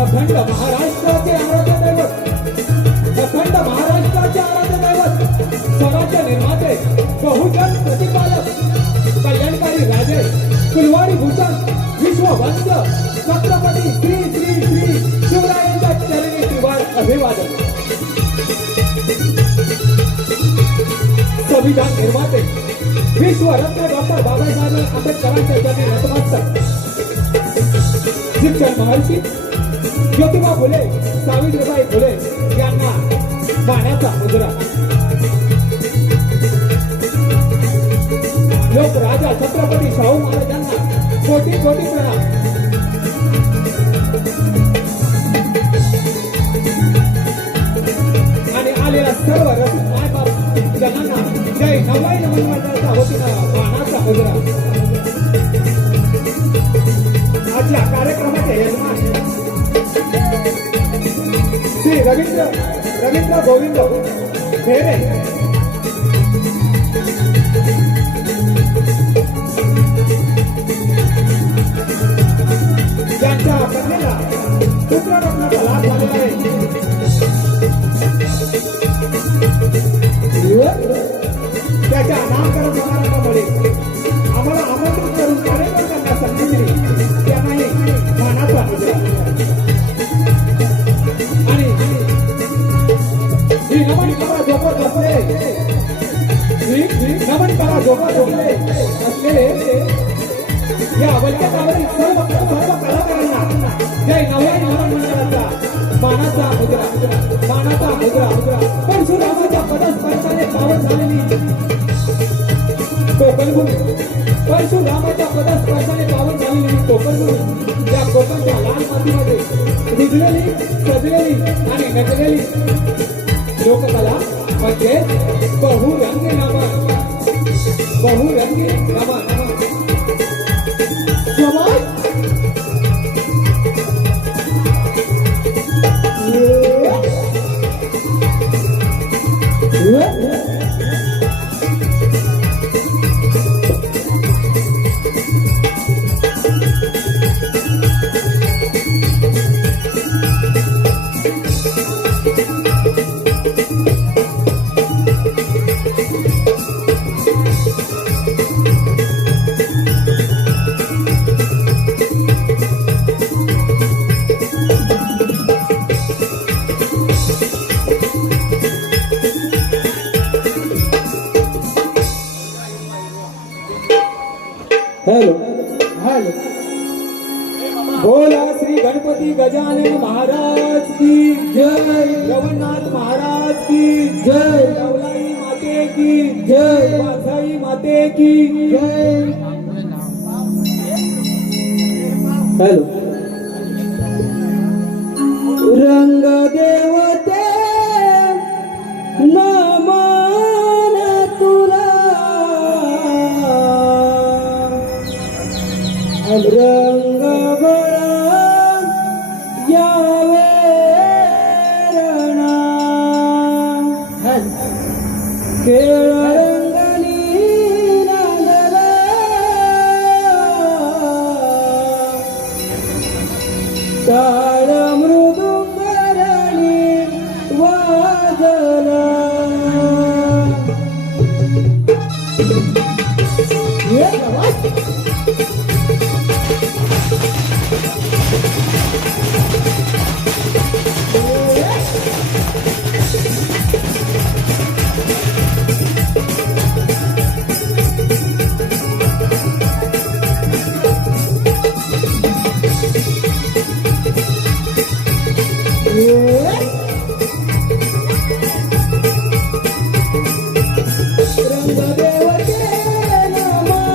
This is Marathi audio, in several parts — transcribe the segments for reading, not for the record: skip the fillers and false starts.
अखंड महाराष्ट्राचे आराध्य दैवत, अखंड महाराष्ट्राचे आराध्य दैवत, स्वराज्य निर्माते, बहुजन प्रतिपालक, कल्याणकारी राजे, कुलवाडी भूषण, विश्ववंद्य छत्रपती श्री श्री श्री शिवरायांच्या चरणी त्रिवार अभिवादन. संविधान निर्माते विश्वरत्न डॉक्टर बाबासाहेब आंबेडकरांच्या चरणी नतमस्तक. शिक्षण महर्षी ज्योतिबा फुले, सावित्रीबाई फुले यांना मानाचा मुजरा. लोकराजा छत्रपती शाहू महाराजांना कोटी कोटी प्रणाम. आणि आलेल्या सर्व रसिक मायबाप जनांना जय नवाई नमन मंडळाच्या वतीनं मानाचा मुजरा. आजच्या कार्यक्रमाचे यजमान श्री रवींद्र गोविंद भेरे, ज्यांच्या कन्येला पुत्ररत्नाचा लाभ झालेला आहे. त्याच्या नामकरण समारंभामध्ये आम्हाला आमंत्रित करून कार्यक्रम करण्यास संधी दिली, त्यांनाही मानाचा मुजरा. आणि ही नमन कला झोपत असलेले, नमन कला झोपत असलेले या वैद्यकावरील सर्व कलाकारांना जय नवाई नमन मंडळाचा मानाचा मुजरा. मानाचा मुजरा. परशुरामाच्या पदस्पर्शाने पावन झालेली कोकणभूमी, परशुरामाच्या पदस्पर्शाने पावन झालेली कोकणभूमी, या कोकणच्या लाल मातीमध्ये रुजलेली, सजलेली आणि नटलेली लोककला म्हणजे बहुरंगी नमन. बहुरंगी नमन. हेलो बोला श्री गणपती गजानन महाराज की जय, रघुनाथ महाराज की जय, लवलाई माते की जय, वासाई माते की जय. हेलो रंग देवते नमन तुला, रंग बळा यावे रणा, खेळ रंगनी रंगला, टाळ मृदुंगरणी वाजला. रंग देवते नमन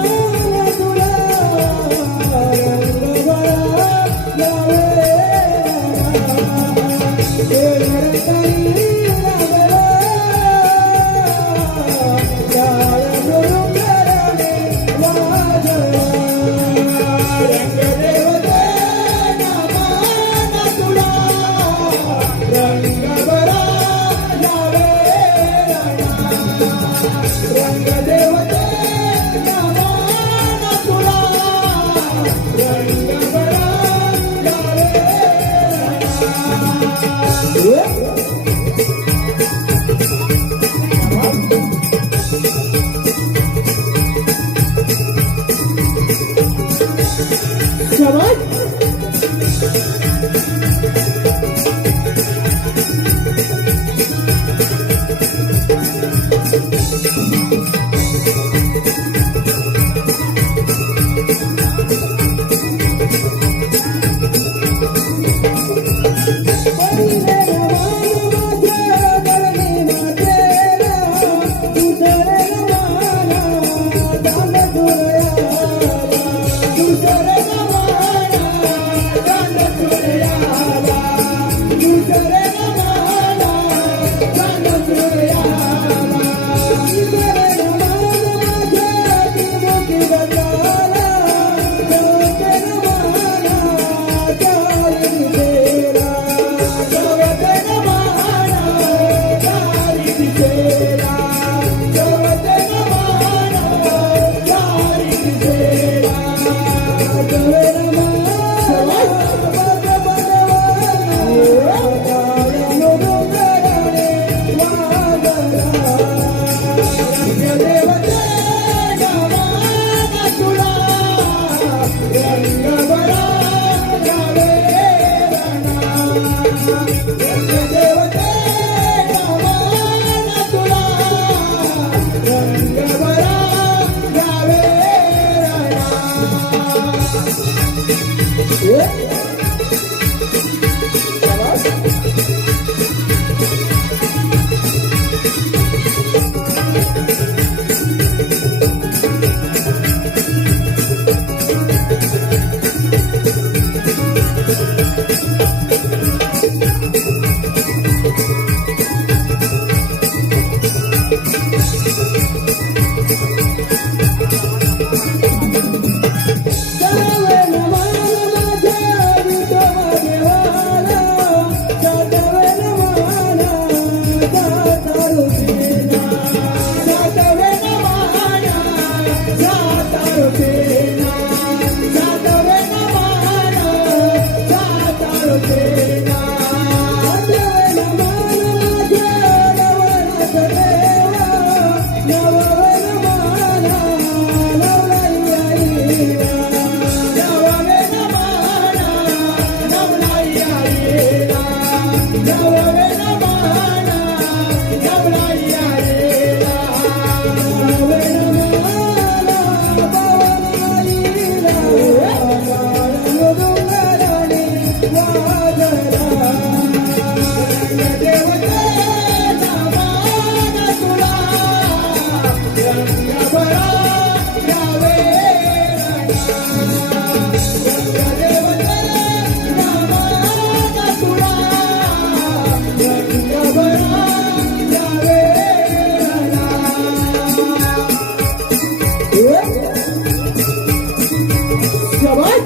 सातारो सेना सातवे नमान सातारो सेना नवे नमान नवनाथ देवा नववे नमान नवनाईला नववे नमान नवनाईला नववे नमान नवनाईला नववे नमान भवनाईला डोंगराने वाजला रंगदेवते नमान तुला रंगभरा यावे रंगदेवते नमान तुला रंगभरा यावे शाबाश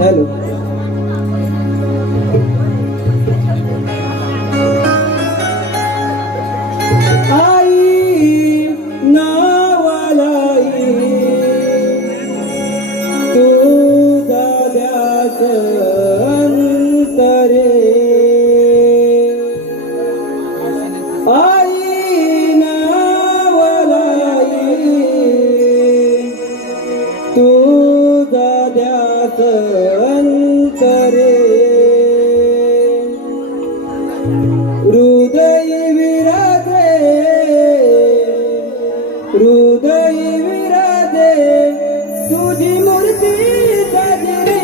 हॅलो आई नावालाई तू दाद्यास अंतरे आई नावालाई तू दाद्यास अंतरे हृदय विराजे हृदय विराजे तुझी मूर्ती साजरी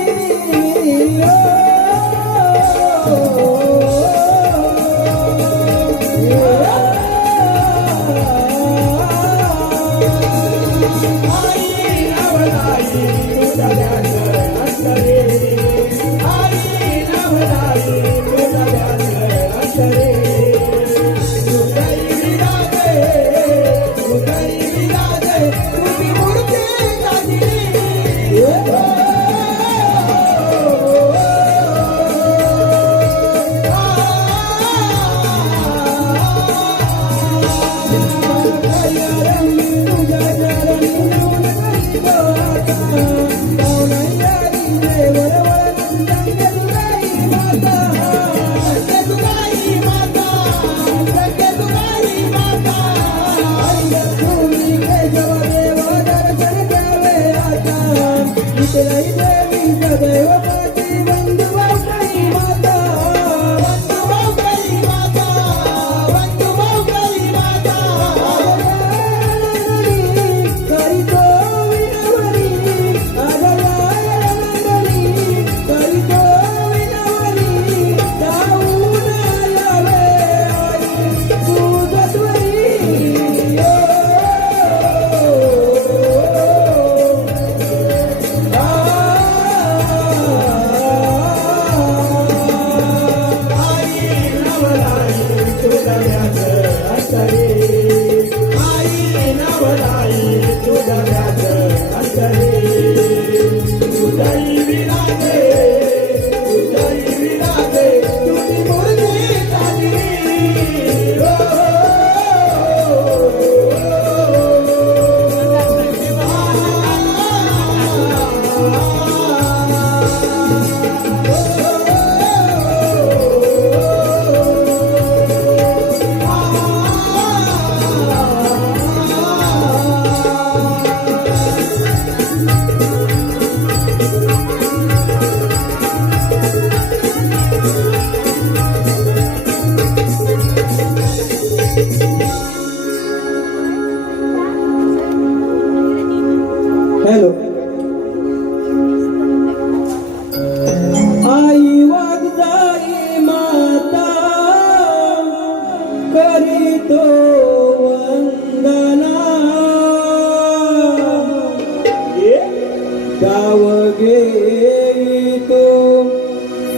गाव घेई तो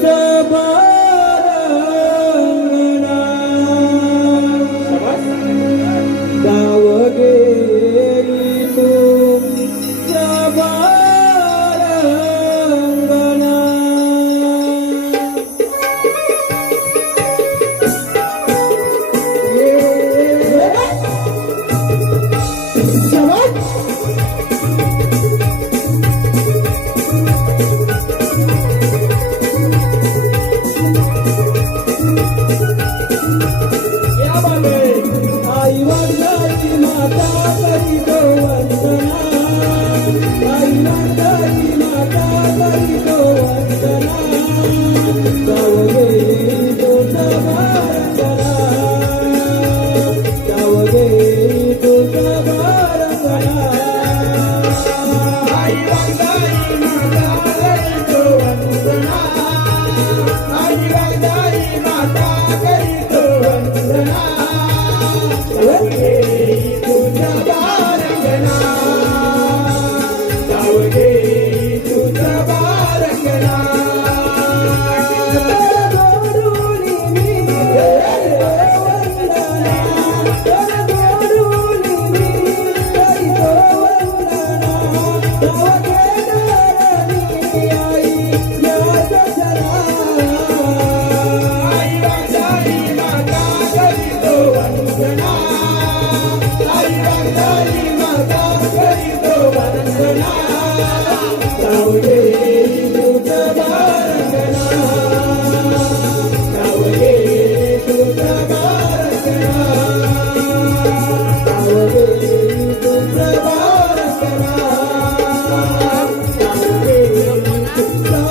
सबारंगणा गाव घेई तो सबारंगणा आई वडिलांची माता करीतो वंदना आई वडिलांची माता करीतो वंदना गाव घेई तो सबारंगणा गाव घेई तो सबारंगणा आई वडिलांची माता करीतो वंदना आई वडिलांची माता करीतो वंदना तुझ्या बारंगणा गाव घेई तुझ्या बारंगणा गोडूनी मी वंदना गोडूनी मी करीतो वंदना गाव घेणारी आई या सजना आई वंदना माता करीतो वंदना आई वंदना माता करीतो वंदना गाव घेई तुझ्या बारंगणा गाव घेई तुझ्या बारंगणा गाव घेई तुझ्या बारंगणा गाव घेई तुझ्या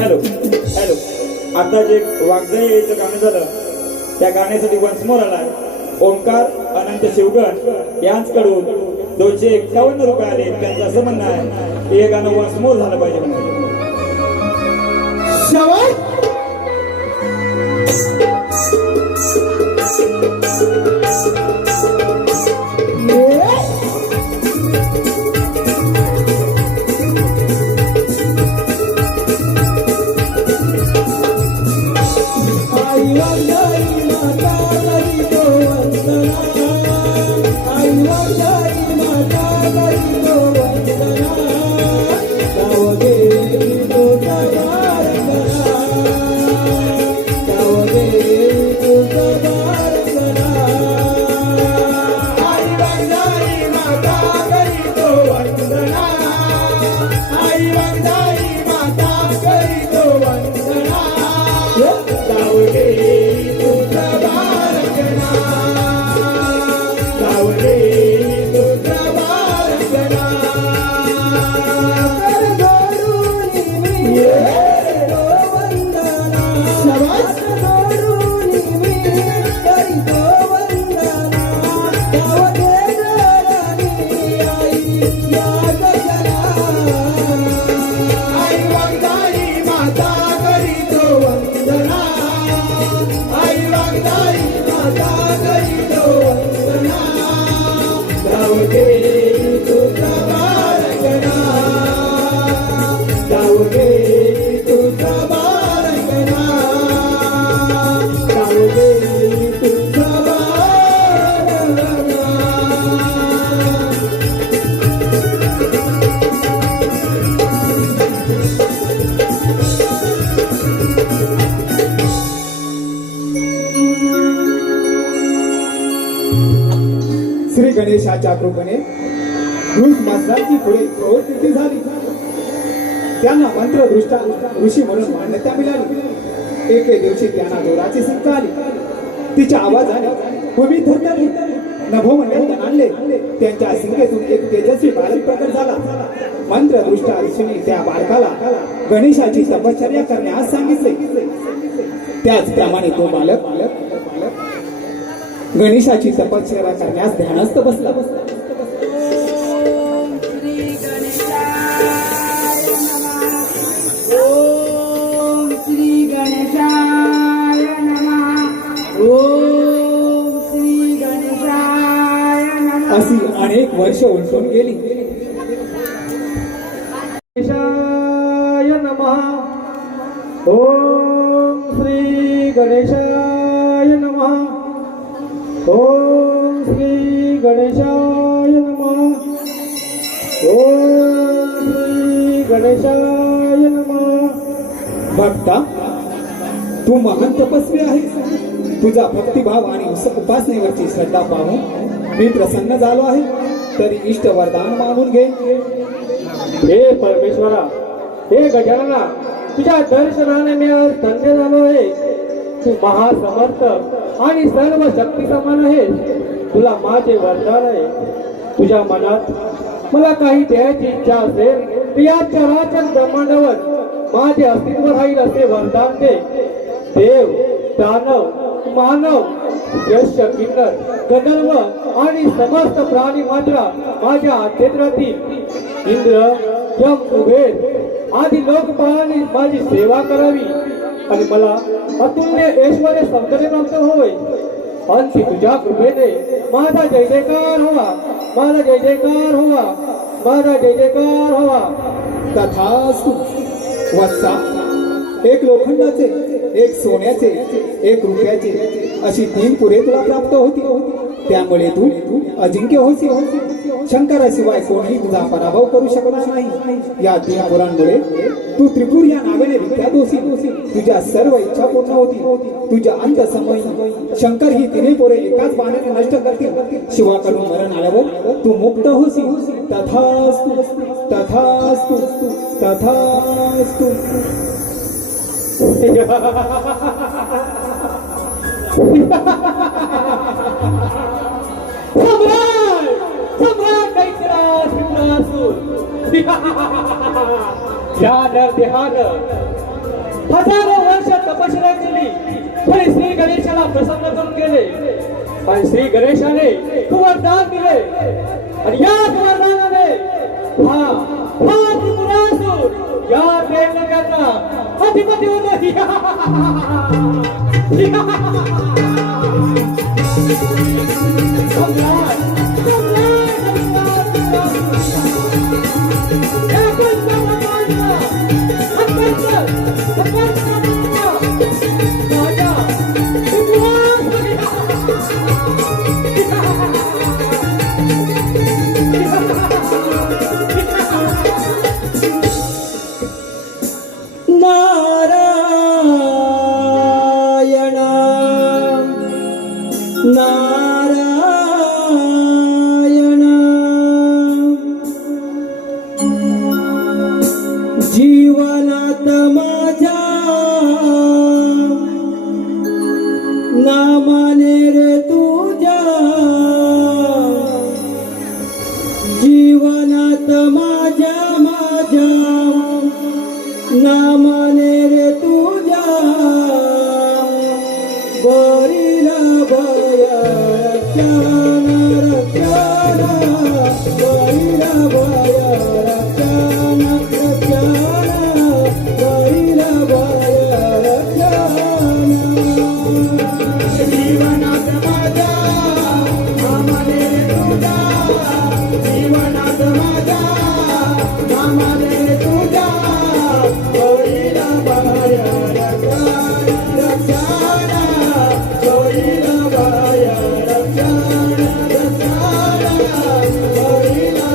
हॅलो हॅलो आता जे वागदय यायचं गाणं झालं त्या गाण्यासाठी वन्स मोर आलाय ओंकार अनंत शिवगण यांच्याकडून 251 रुपये आले. त्यांचं असं म्हणणं आहे हे गाणं वन्स मोर झालं पाहिजे म्हणून. आई वंदना माता करीतो वंदना आई वंदना माता करीतो वंदना गाव घेई तुझ्या बारंगणा गाव घेई तुझ्या बारंगणा आई वंदना माता करीतो वंदना आई वंदना माता करीतो वंदना गाव घेई तुझ्या बारंगणा गाव घेई तुझ्या बारंगणा गोडूनी मी करीतो वंदना गोडूनी मी करीतो वंदना गाव घेणारी आई या सजना आई वंदना माता करीतो वंदना आई वंदना माता करीतो वंदना गाव घेई तुझ्या बारंगणा गाव घेई तुझ्या बारंगणा गाव घेई तुझ्या बारंगणा श्री गणेशाच्या कृपेने ऋष मासाची पुढे प्रवृत्ती झाली. त्यांना मंत्रदृष्टा ऋषी म्हणून मान्यता मिळाली. एके दिवशी त्यांना जोराची सिंक आली. तिच्या आवाजाने भूमी थरथरली. नभोमंडळ आणले. त्यांच्या सिंकेतून एक तेजस्वी बालक प्रकट झाला. मंत्रदृष्टा ऋषीने त्या बालकाला गणेशाची तपश्चर्या करण्यास सांगितले. त्याचप्रमाणे तो बालक गणेशाची तपश्चर्या करण्यास ध्यानस्थ बसला. ओम श्री गणेशाय नमः. ओम श्री गणेशाय नमः. अशी अनेक वर्ष उलटून गेली. गणेशाय नमः. ओम श्री गणेशाय नमः. ओम श्री गणेशाय नमः. ओम श्री गणेशाय नमः. भक्ता, तू महान तपस्वी आहेस. तुझा भक्तिभाव आणि उपासनेवरची श्रद्धा पाहून मी प्रसन्न झालो आहे. तरी इष्ट वरदान मागून घे. हे परमेश्वरा, हे गजानना, तुझ्या दर्शनाने मी आज धन्य झालो आहे. तू महासमर्थ आणि सर्व शक्ती समान आहेस. तुला माझे वरदान आहे. तुझ्या मनात मला काही द्यायची इच्छा असेल तर या चराचर ब्रह्मांडावर माझे अस्तित्व राहील असे वरदान दे. देव, दानव, मानव, यश, किन्नर, गंधर्व आणि समस्त प्राणी मात्र माझ्या क्षेत्रातील इंद्र, यम, कुबेर आदी लोकपालांनी माझी सेवा करावी आणि मला अतुल्य ऐश्वर्य सौंदर्य प्राप्त होय. आणि तुझ्या कृपेने माझा जय जयकार हवा. माझा जय जयकार हवा. माझा जय जयकार हवा. तथास्तु. वत्सा, एक लोखंडाचे, एक सोन्याचे, एक रुपयाचे अशी 3 पुरे तुला प्राप्त होती. त्यामुळे तू अजिंक्य होती. शंकराशिवाय कोणीही तुझा पराभव करू शकणार नाही. या 3 पुरांमुळे तू त्रिपुर या नावाने विख्यात होती. तुझ्या सर्व इच्छा पूर्ण होती. तुझ्या अंत समय शंकर ही 3 पोरे एकाच बाणाने नष्ट करतील. शिवाकडून मरण आल्यावर तू मुक्त होसी. तथास्तु. तथास्तु. तथास्तु. सम्राट, सम्राट कैलास शिवरासूर. ध्यान ध्यान हजारो वर्ष तपश्चर्या केली तरी श्री गणेशाला प्रसन्न करून गेले आणि श्री गणेशाने वरदान दिले आणि या वरदानाने हा त्रिपुरासूर या प्रेमनगरला अधिपती होतो. नारायण जीवनात माझ्या नामाने रे तुझ्या जीवनात माझ्या नामाने रे तुझ्या गोरीला बया रक्षण रक्षण गोरीला बया रक्षण रक्षण गोरीला बया रक्षण जीवनात माझ्या नामाने तुझ्या जीवनात माझ्या नामाने तुझ्या गोरीला बया रक्षण रक्षण गोरीला बया रक्षण रक्षण गोरीला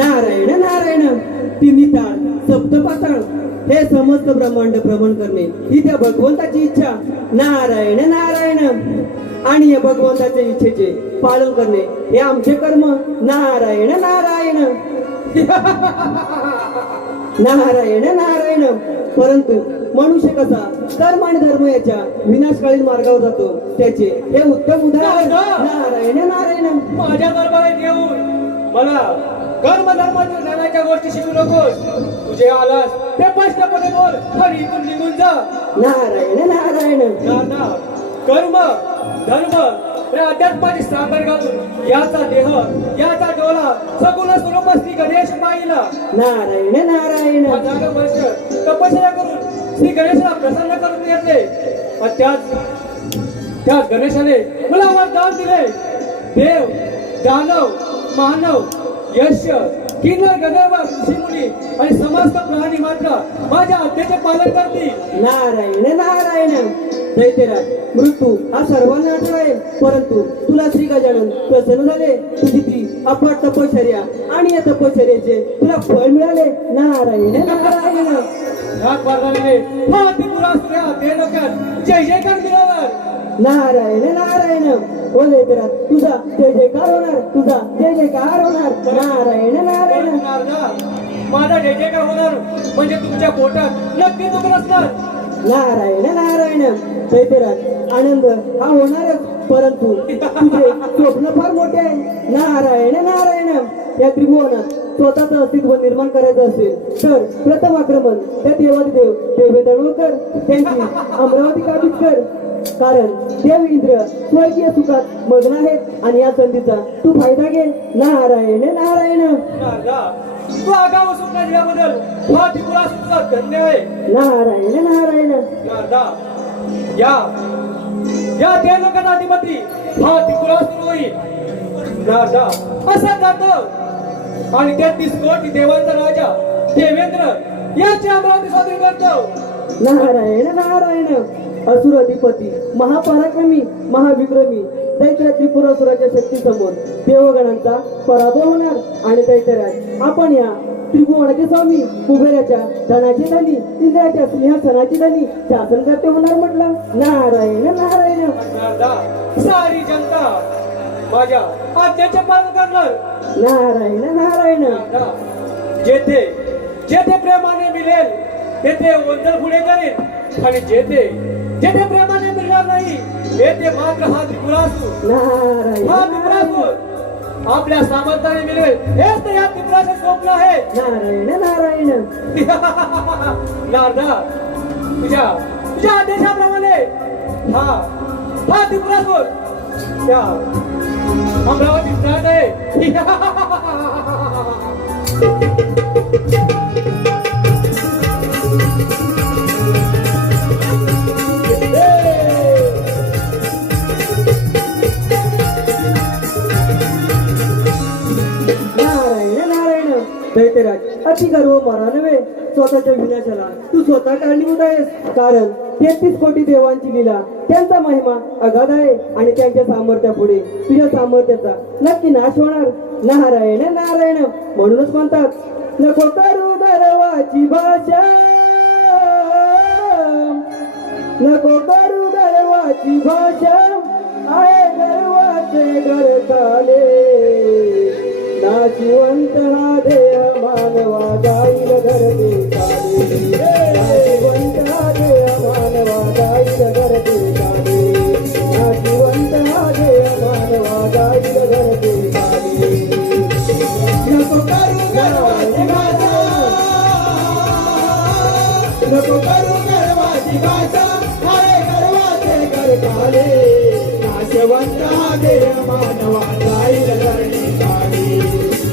नारायण नारायण तिन्ही ताळ सप्तपाताळ हे समस्त ब्रह्मांड भ्रमण करणे ही त्या भगवंताची इच्छा. नारायण नारायण आणि या भगवंताच्या इच्छेचे पालन करणे हे आमचे कर्म. नारायण नारायण नारायण नारायण. परंतु मनुष्य कसा कर्म आणि धर्म याच्या विनाशकालीन मार्गावर जातो त्याचे हे उत्तम उदाहरण. नारायण नारायण. माझ्या दरबारात येऊन मला कर्म धर्माच्या ज्ञानाच्या गोष्टी शिकू नकोस. तुझे आलास ते स्पष्टपणे बोल आणि इथून निघून जा. नारायण नारायण. नाना कर्म धर्म हे अध्यात्माची साखर घालून याचा देह याचा डोला सगुण स्वरूप श्री गणेश पाहिला. नारायण नारायण. हजार वर्ष तपश्चर्या करून श्री गणेशाला प्रसन्न करून घेतले. आणि त्याच गणेशाने मला वरदान दिले. देव दानव मानव यश किन्नर गंधर्व ऋषीमुनी आणि समस्त प्राणी मात्र माझ्या आज्ञेचे पालन करतील. नारायण नारायण. दैत्यराज मृत्यू हा सर्वांना आठवण आहे परंतु तुला श्री गजानन प्रसन्न झाले. तुझी ती अफाट तपश्चर्या आणि या तपश्चर्याचे तुला फळ मिळाले. नारायण नारायण. ह्याच वरदानाने हा त्रिपुरासुरा ते लोकात जय जयकार मिळाला. नारायण नारायण. हो दैत्यराज तुझा जय जयकार होणार. तुझा जय जयकार होणार. नारायण नारायण. माझा जय जयकार होणार म्हणजे तुमच्या पोटात नक्की दुःख नसणार. नारायण नारायण. दैत्यराज आनंद हा होणारच परंतु तुझे स्वप्न फार मोठे आहे. नारायण नारायण. या त्रिभुवनात स्वतःचं अस्तित्व निर्माण करायचं असेल तर प्रथम आक्रमण त्या देवादिदेव देवेंद्र होळकर त्यांची अमरावती काबीज कर. कारण देव इंद्र स्वर्गीय सुखात मग्न आहेत आणि या संधीचा तू फायदा घे. नारायण नारायण. तू आगाऊ सुटला दिल्याबद्दल हा त्रिपुरासुराचा धन्य आहे. नारायण नारायण. नारदा या त्या लोकांना अधिपती हा त्रिपुरासुर होईल. नारदा असा जातो आणि 33 कोटी देवांचा राजा देवेंद्र याची अमरावती स्वाधीन करतो. नारायण नारायण. असुर अधिपती महापराक्रमी महाविक्रमी दैत्य त्रिपुरासुराच्या शक्ती समोर देवगणांचा पराभव होणार आणि दैत्यराज आपण या त्रिभुवनाचे स्वामी कुबेराच्या धनाची धनी इंद्राच्या सिंहासनाची धनी शासन करते होणार म्हटलं. नारायण नारायण. नारदा सारी जनता माझ्या आज्ञेचे पालन करणार. नारायण नारायण. नारदा जेथे जेथे प्रेमाने मिळेल तेथे वंदन पुढे करेल आणि जेथे जेथे प्रेमाने मिळणार नाही तेथे मात्र हा त्रिपुरासुर नारायण हा नारायण. त्रिपुरासुर आपल्या सामर्थ्याने मिळेल हेच तर या त्रिपुराचे स्वप्न आहे. नारायण नारायण. नारदा तुझ्या तुझ्या आदेशाप्रमाणे हा हा त्रिपुरासुर त्या अमरावतीत राहत आहे. नारायण नारायण. दैत्यराज अति गर्व मारा नव्हे. स्वतःच्या विनाशाला तू स्वतः कारणीभूत आहेस. कारण 33 कोटी देवांची लीला त्यांचा महिमा अगाध आहे आणि त्यांच्या सामर्थ्यापुढे तुझ्या सामर्थ्याचा नक्की नाश होणार. नारायण नारायण. म्हणूनच म्हणतात नको करू गर्वाची भाषा नको करू गर्वाची भाषा आहे गर्वाचे गरकाले. नाशिवंत हा देह मानवा जाईल घरते काले. नाशिवंत हा देह मानवा जाईल घरते काले. नाशिवंत हा देह मानवा जाईल घरते काले. नको करू गर्वाची भाषा नको करू गर्वाची भाषा आहे गर्वाचे गरकाले. नाशवंत हा देह मानवा जाईल घरते काले.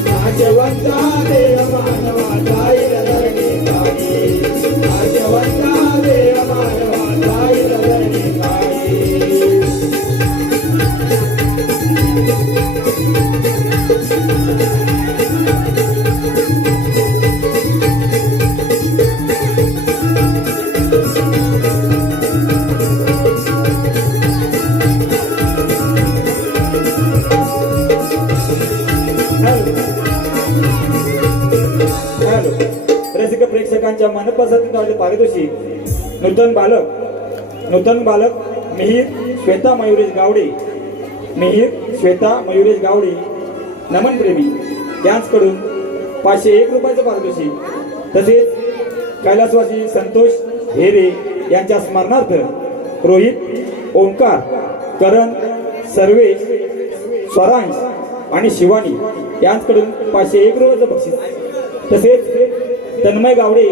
नाशवंत हा देह मानवा जाईल घरते काले. नाशवंत हा देह मानवा जाईल घरते काले. यांच्या मनपसंतीचे पारितोषिक नूतन बालक मिहीर श्वेता मयुरेश गावडे नमन प्रेमी यांच्याकडून 501 रुपयाचं पारितोषिक तसेच कैलासवासी संतोष हेरे यांच्या स्मरणार्थ रोहित ओंकार करण सर्वेश स्वरांश आणि शिवानी यांच्याकडून 501 रुपयाचं बक्षीस तसेच तन्मय गावडे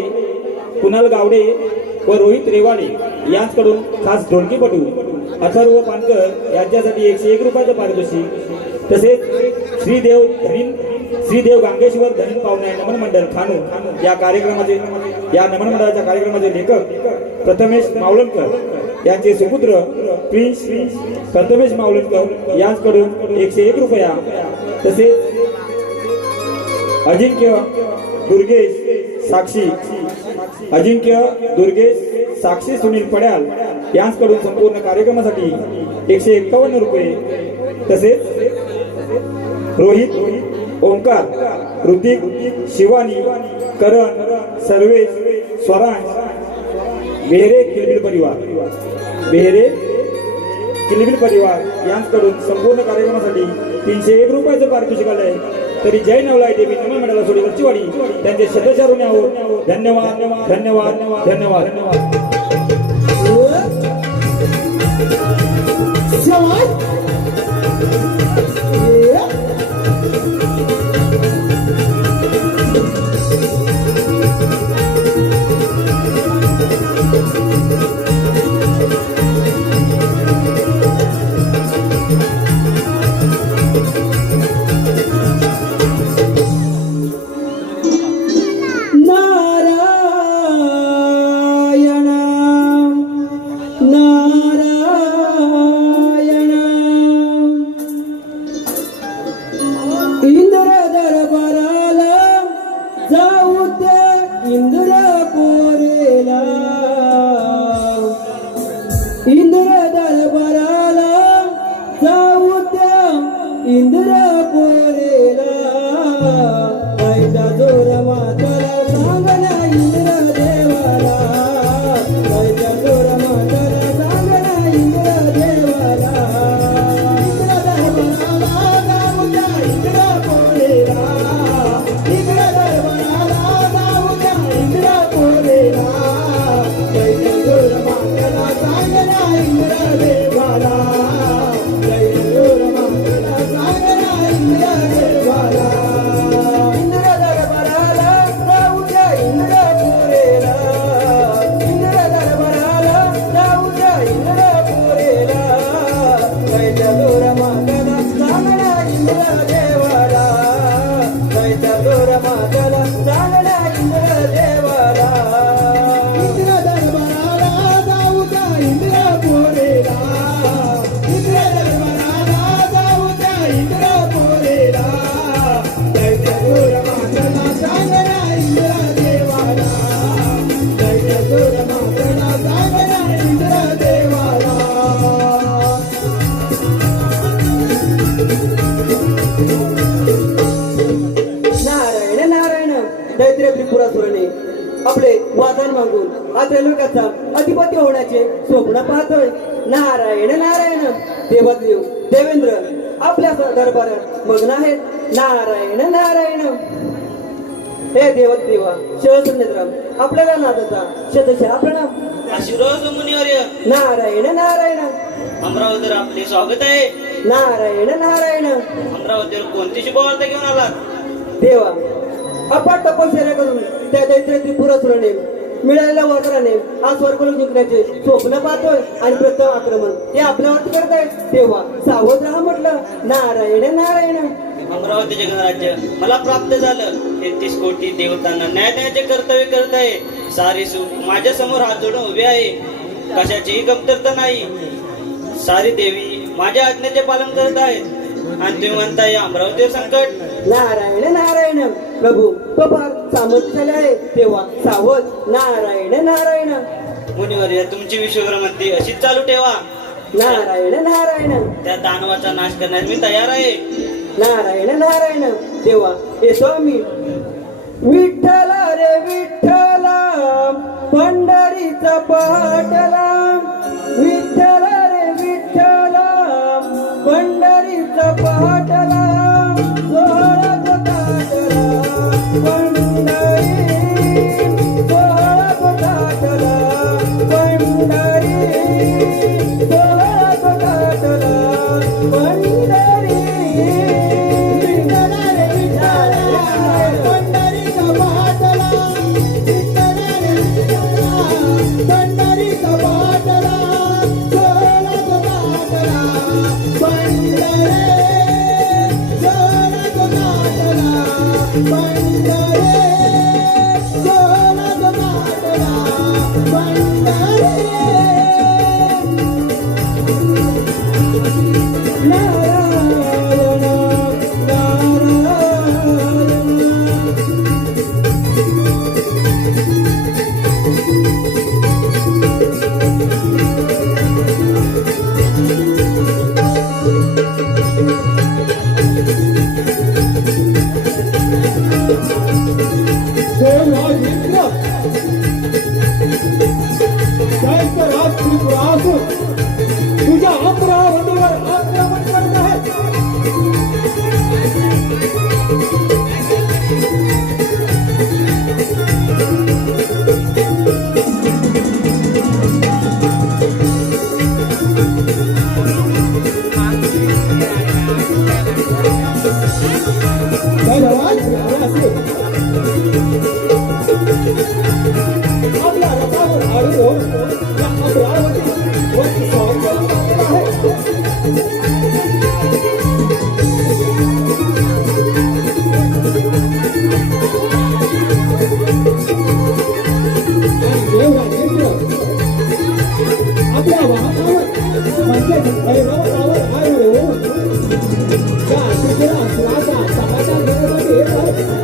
कुणाल गावडे व रोहित रेवाडे यांच्याकडून खास ढोलकीपटू अथर्व पानकर यांच्यासाठी 101 रुपयाचं पारितोषिक तसेच श्रीदेव गांगेश्वर धनीन पाहुणे नमन मंडळ खानू या नमन मंडळाच्या कार्यक्रमाचे लेखक प्रथमेश मावळणकर यांचे सुपुत्र प्रिन्स प्रथमेश मावळणकर यांच्याकडून 101 रुपया तसेच अजिंक्य दुर्गेश साक्षी सुनील पड्याल यांच्याकडून संपूर्ण कार्यक्रमासाठी 151 रुपये तसेच रोहित ओंकार ऋतिक शिवानी करण सर्वेश स्वरांश बेहरे किलबिल परिवार यांच्याकडून संपूर्ण कार्यक्रमासाठी 301 रुपयाचं पारितोषिक आलंय. तरी जय नवलाई देवी नमन मंडळा सोडीवरची वाडी त्यांचे शतचारून यावं. धन्यवाद धन्यवाद धन्यवाद धन्यवाद. आपले वादन मागून आज रेल्वेचा अधिपती होण्याचे स्वप्न पाहतोय. नारायण नारायण देवदेव देवेंद्र आपल्या दरबारात मग्न आहेत. नारायण नारायण हे देवदेवा शिवसुंदर आपल्याला नादाचा शतशः प्रणाम. आशीर्वाद मुनिवर्य. नारायण नारायण अमरावतीवर आपले स्वागत आहे. नारायण नारायण अमरावतीवर कोणती शुभवार्ता घेऊन आलात? देवा अपाट तपश्चर्या करून त्या दैत्य त्रिपुरासुराने मिळालेल्या वराने आज स्वर्गलोक जिंकण्याचे स्वप्न पाहतोय आणि प्रथम आक्रमण हे आपल्यावरती करत आहे. तेव्हा सावध राहा म्हटलं. नारायण नारायण अमरावती जगन्राज्य मला प्राप्त झालं. 33 कोटी देवतांना न्याय देण्याचे कर्तव्य करत आहे. सारी सुख माझ्या समोर हात जोडून उभे आहे. कशाचीही कमतरता नाही. सारी देवी माझ्या आज्ञेचे पालन करत आहेत आणि तुम्ही म्हणताय अमरावतीवर संकट. नारायण नारायण प्रभू तो फार सामर्थ्यशाली आहे. तेव्हा सावध. नारायण नारायण मुनिवर्य तुमची विश्वभ्रमंती अशीच चालू ठेवा. नारायण नारायण त्या दानवाचा नाश करण्यास मी तयार आहे. नारायण नारायण तेव्हा येतो मी. विठ्ठला रे विठ्ठला पहाटला विठ्ठल रे विठ्ठल पंढरीचा पहाटला सोहळा तो ताटला पंढरी सोहळा तो ताटला पंढरी सोहळा तो ताटला पंढरी विठ्ठल रे विठ्ठल पंढरीचा पहाटला विठ्ठल रे विठ्ठल पंढरीचा पहाटला सोहळा तो ताटला पंढरी सोहळा तो ताटला पंढरी सोहळा तो ताटला पंढरी नारायण नारायण जय राजेंद्र जयंत राज त्रिपुरासुर तुझ्या अमरावतीवर आक्रमण करत आहे जय राज त्रिपुरासुर आपल्या रथावर आढळून या अमरावती वरती स्वार करत आहे आणि देवराजेंद्र आपल्या वाहनावर म्हणजे ऐरावतावर आढळून त्या अतिथीला सुराचा समाचार देण्यासाठी येत आहे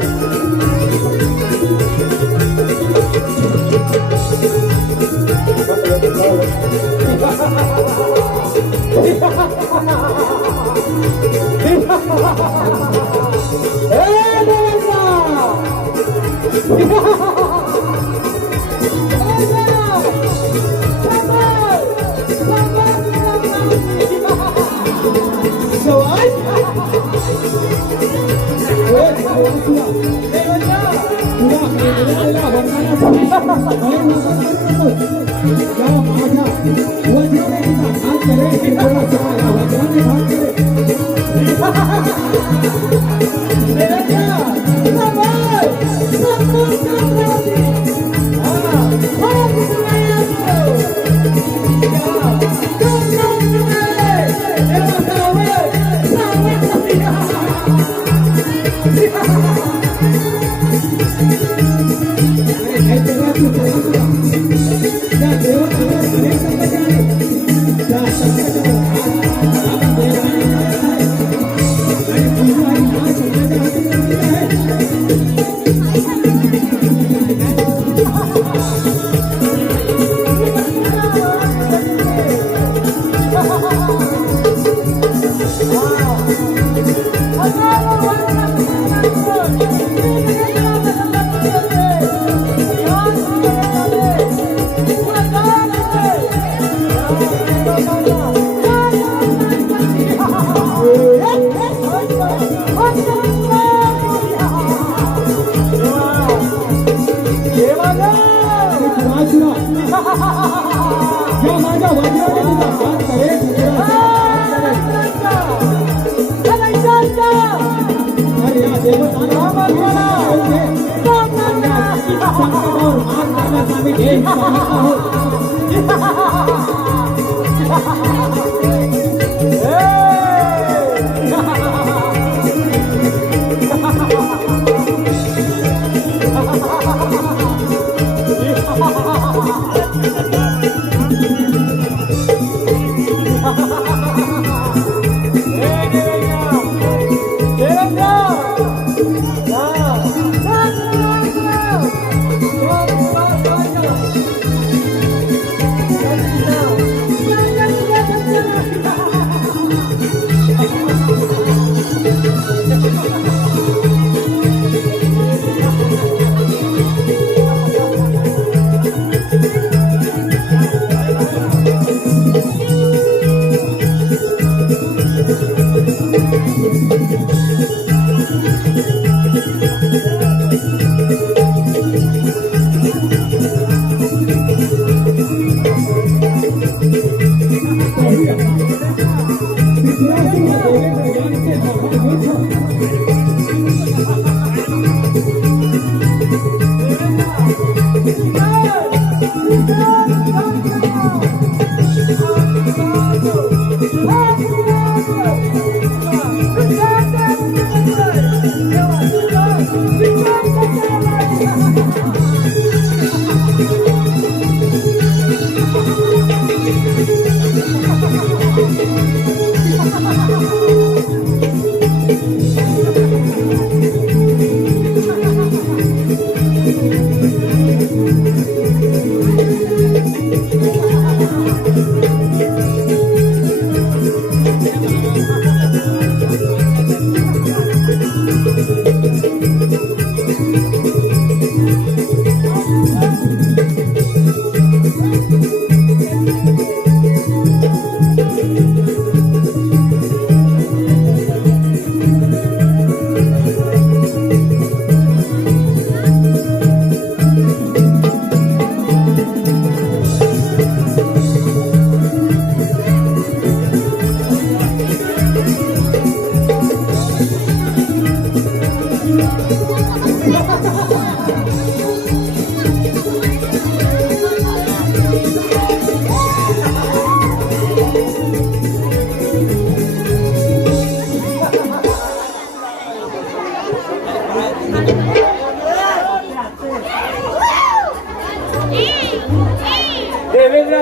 देवेंद्र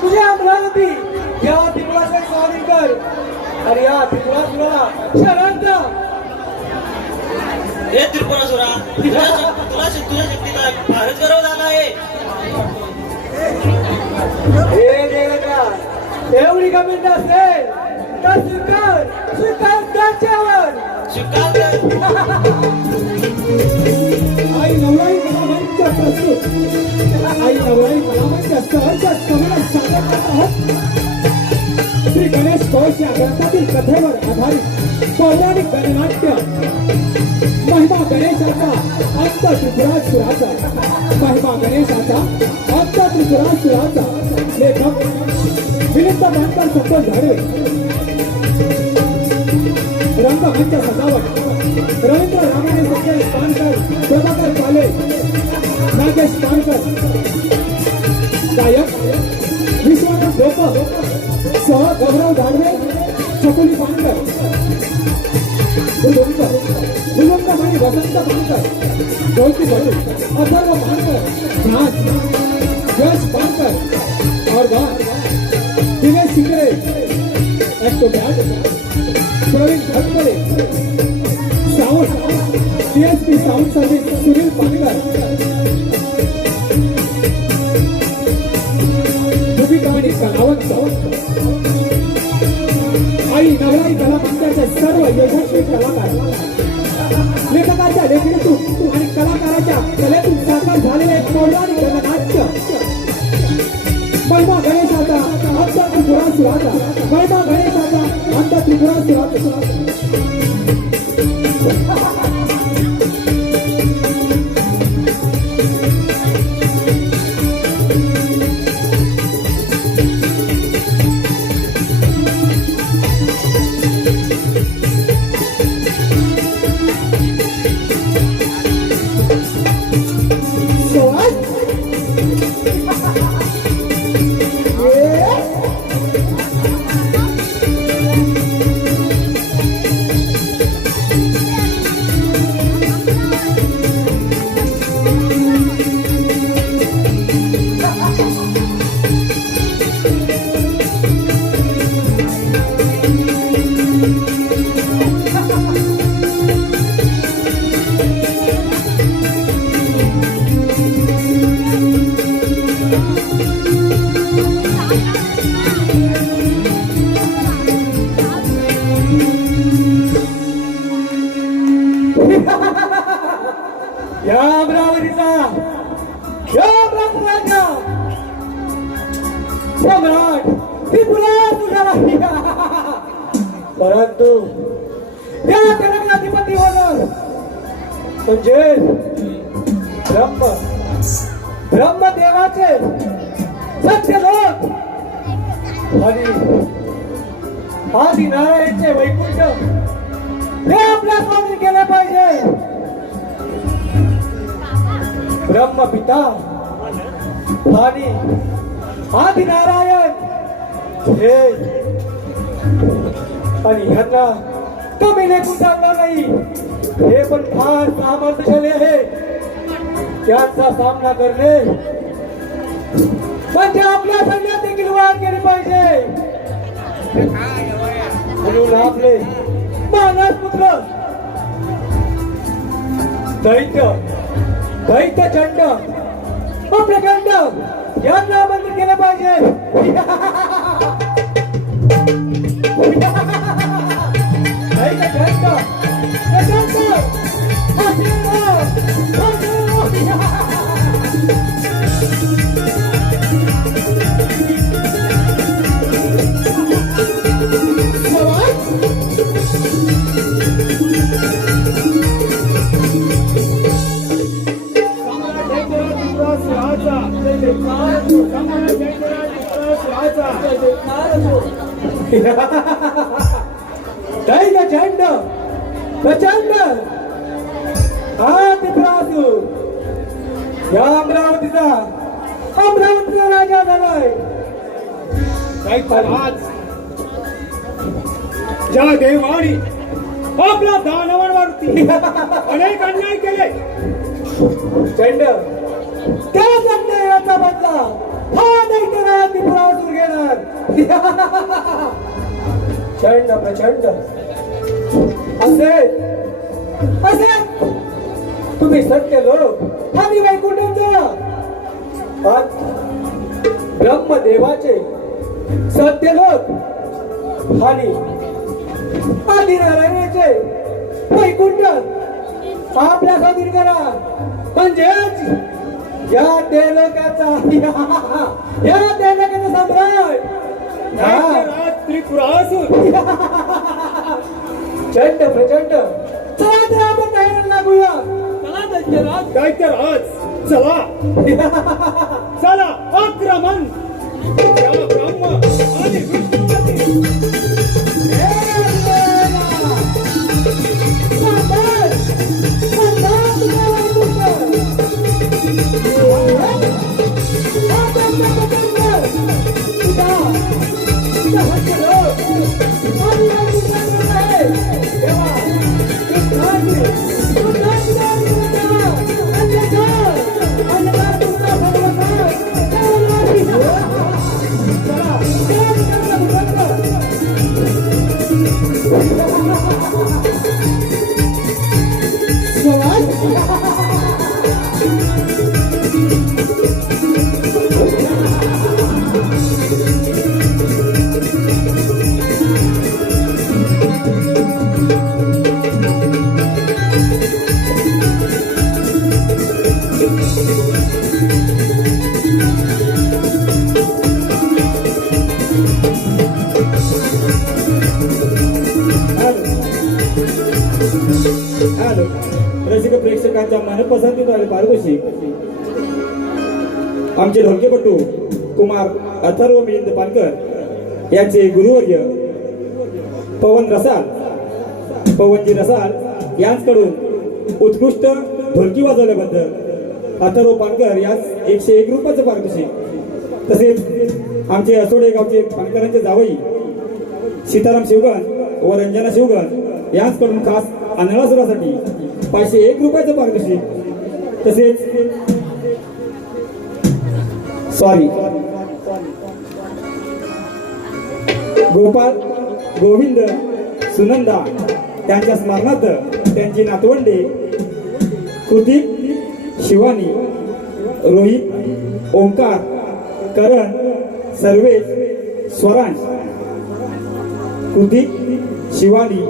तुझ्या अमरावती या त्रिपुराचे स्वागत कर आणि या त्रिपुरासुराला शरण जा. हे त्रिपुरासुरा तुला तुझ्या शक्तीचा फारच गर्व झाला आहे. हे देवेंद्र एवढी कमेंट असेल तर स्वीकार त्याच्यावर स्वीकार कर. आई नवराई कलावंत प्रस्तुत आई नवराई कलावंत सहर्ष कमळ सादर करत आहोत. श्री गणेश कौश या ग्रंथातील कथेवर आधारित पौराणिक गणनाट्य महिमा गणेशाचा अंत त्रिपुरासुराचा. महिमा गणेशाचा अंत त्रिपुरासुराचा. लेखक विनित भानकर संतोष झाडे. रंगमंच सजावट रवींद्र रामाने संजय पानकर, प्रभाकर पाले, नागेश पानकर. गायक विश्वनाथ लोक सह गौरव धाडवे, छकुली पानकर. मुलुंडमणी वसंत पानकर, ज्योती बडू, अथर्व पानकर, झांस, यश पानकर और Dinesh Singare. Praveen Bhatkale, sound DSP sound service Sunil Pankar. भूमिकावणी कलावंत आई नवराई कला मंचाचे सर्व यशस्वी कलाकार. लेखकाच्या लेखणीतून आणि कलाकाराच्या कलेतून साकार झालेले एक पौराणिक गणनाट्य महिमा गणेशाचा अंत त्रिपुरासुराचा. महिमा गणेशाचा अंत त्रिपुरासुराचा. परंतु या जगन्नाथाधिपती होणार म्हणजे ब्रह्मदेवाचे सत्य लोक आणि आदि नारायणचे वैकुंठ हे आपल्या स्वाधीन केले पाहिजे. ब्रह्मपिता आणि आदि नारायण हे आणि ह्यांना कमी लेखून चालणार नाही. हे पण फार सामर्थ्यशाली आहे. त्यांचा सामना करणे म्हणजे आपल्या सैन्यात देखील वाढ केली पाहिजे. म्हणून आपले मानस पुत्र दैत्य चंड आपले खंड यांना आमंत्रित केलं पाहिजे. चंड प्रचंड हा त्रिपुरासुर या अमरावतीचा राजा झालाय. आज ज्या देवानी आपल्या दानवांवरती अनेक अन्याय केले, चंड त्याच अन्यायाचा बदला हा दैत्यराज त्रिपुरासुर घेणार. चंड प्रचंड असे तुम्ही सत्य लोक आणि वैकुंठाचा ब्रह्मदेवाचे सत्य लोक आणि आदि नारायणाचे वैकुंठ आपल्या स्वाधीन करा. म्हणजेच या देवलोकाचा सम्राट त्रिपुरासुर चंड प्रचंड चला तर आपण तयारीला लागूया. दैत्यराज चला चला आक्रमण या ब्रह्म आणि विष्णूवरती. रसिक प्रेक्षकांच्या मनपसंतीत पारितोषिक आमचे ढोलकेपट्टू कुमार अथर्व मिलिंद पानकर यांचे गुरुवर्य पवनजी रसाल यांच्याकडून उत्कृष्ट ढोलकी वाजवल्याबद्दल अथर्व पानकर यास 101 रुपयाचं पारितोषिक. तसेच आमचे असोडे गावचे पानकरांचे जावई सीताराम शिवगण व रंजना शिवगण यांच्याकडून खास अनळासुरासाठी 501 रुपयाचं पारितोषिक. तसेच गोपाल गोविंद सुनंदा त्यांच्या स्मरणार्थ त्यांची नातवंडे कृतिक शिवानी रोहित ओंकार करण सर्वेश स्वरांश कृतिक शिवानी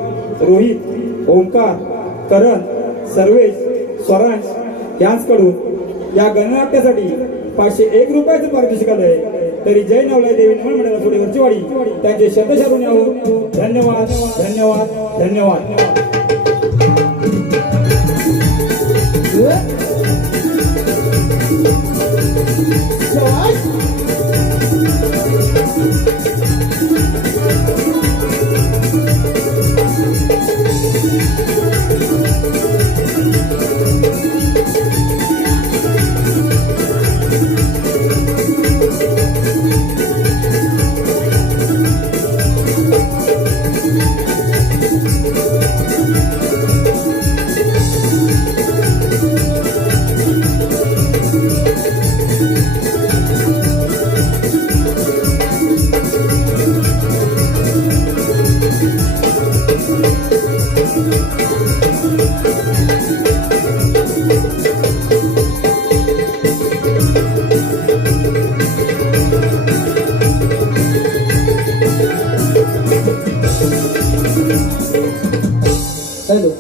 रोहित ओंकार करण सर्वेश स्वरांश यांच्याकडून या गणनाट्यासाठी 501 रुपयाचं पारितोषिक आलंय. तरी जय नवलाय देवी नमन मंडळा सोडेवरची वाडी त्यांचे शतशः ऋणी आहोत. धन्यवाद धन्यवाद धन्यवाद. हॅलो.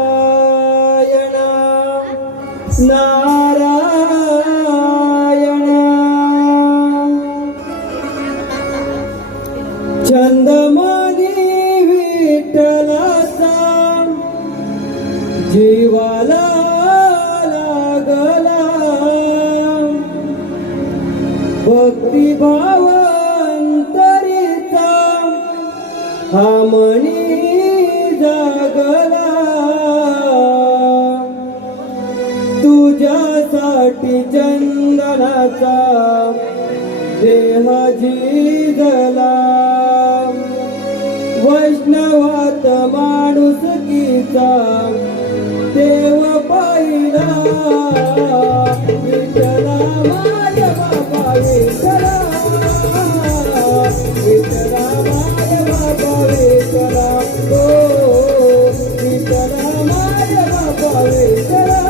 नारायण नारायण चंदमानी विठ्ठलाचा जीवाला लागला भक्तिभाव हा मणी जगला तुझ्यासाठी चंदनाचा देह झिजला वैष्णवात माणुसकीचा देव पाहिला विठ्ठला माझ्या बाबा विठ्ठला विठ्ठला माझ्या बाबा विठ्ठला ओ विठ्ठला माझ्या बाबा विठ्ठला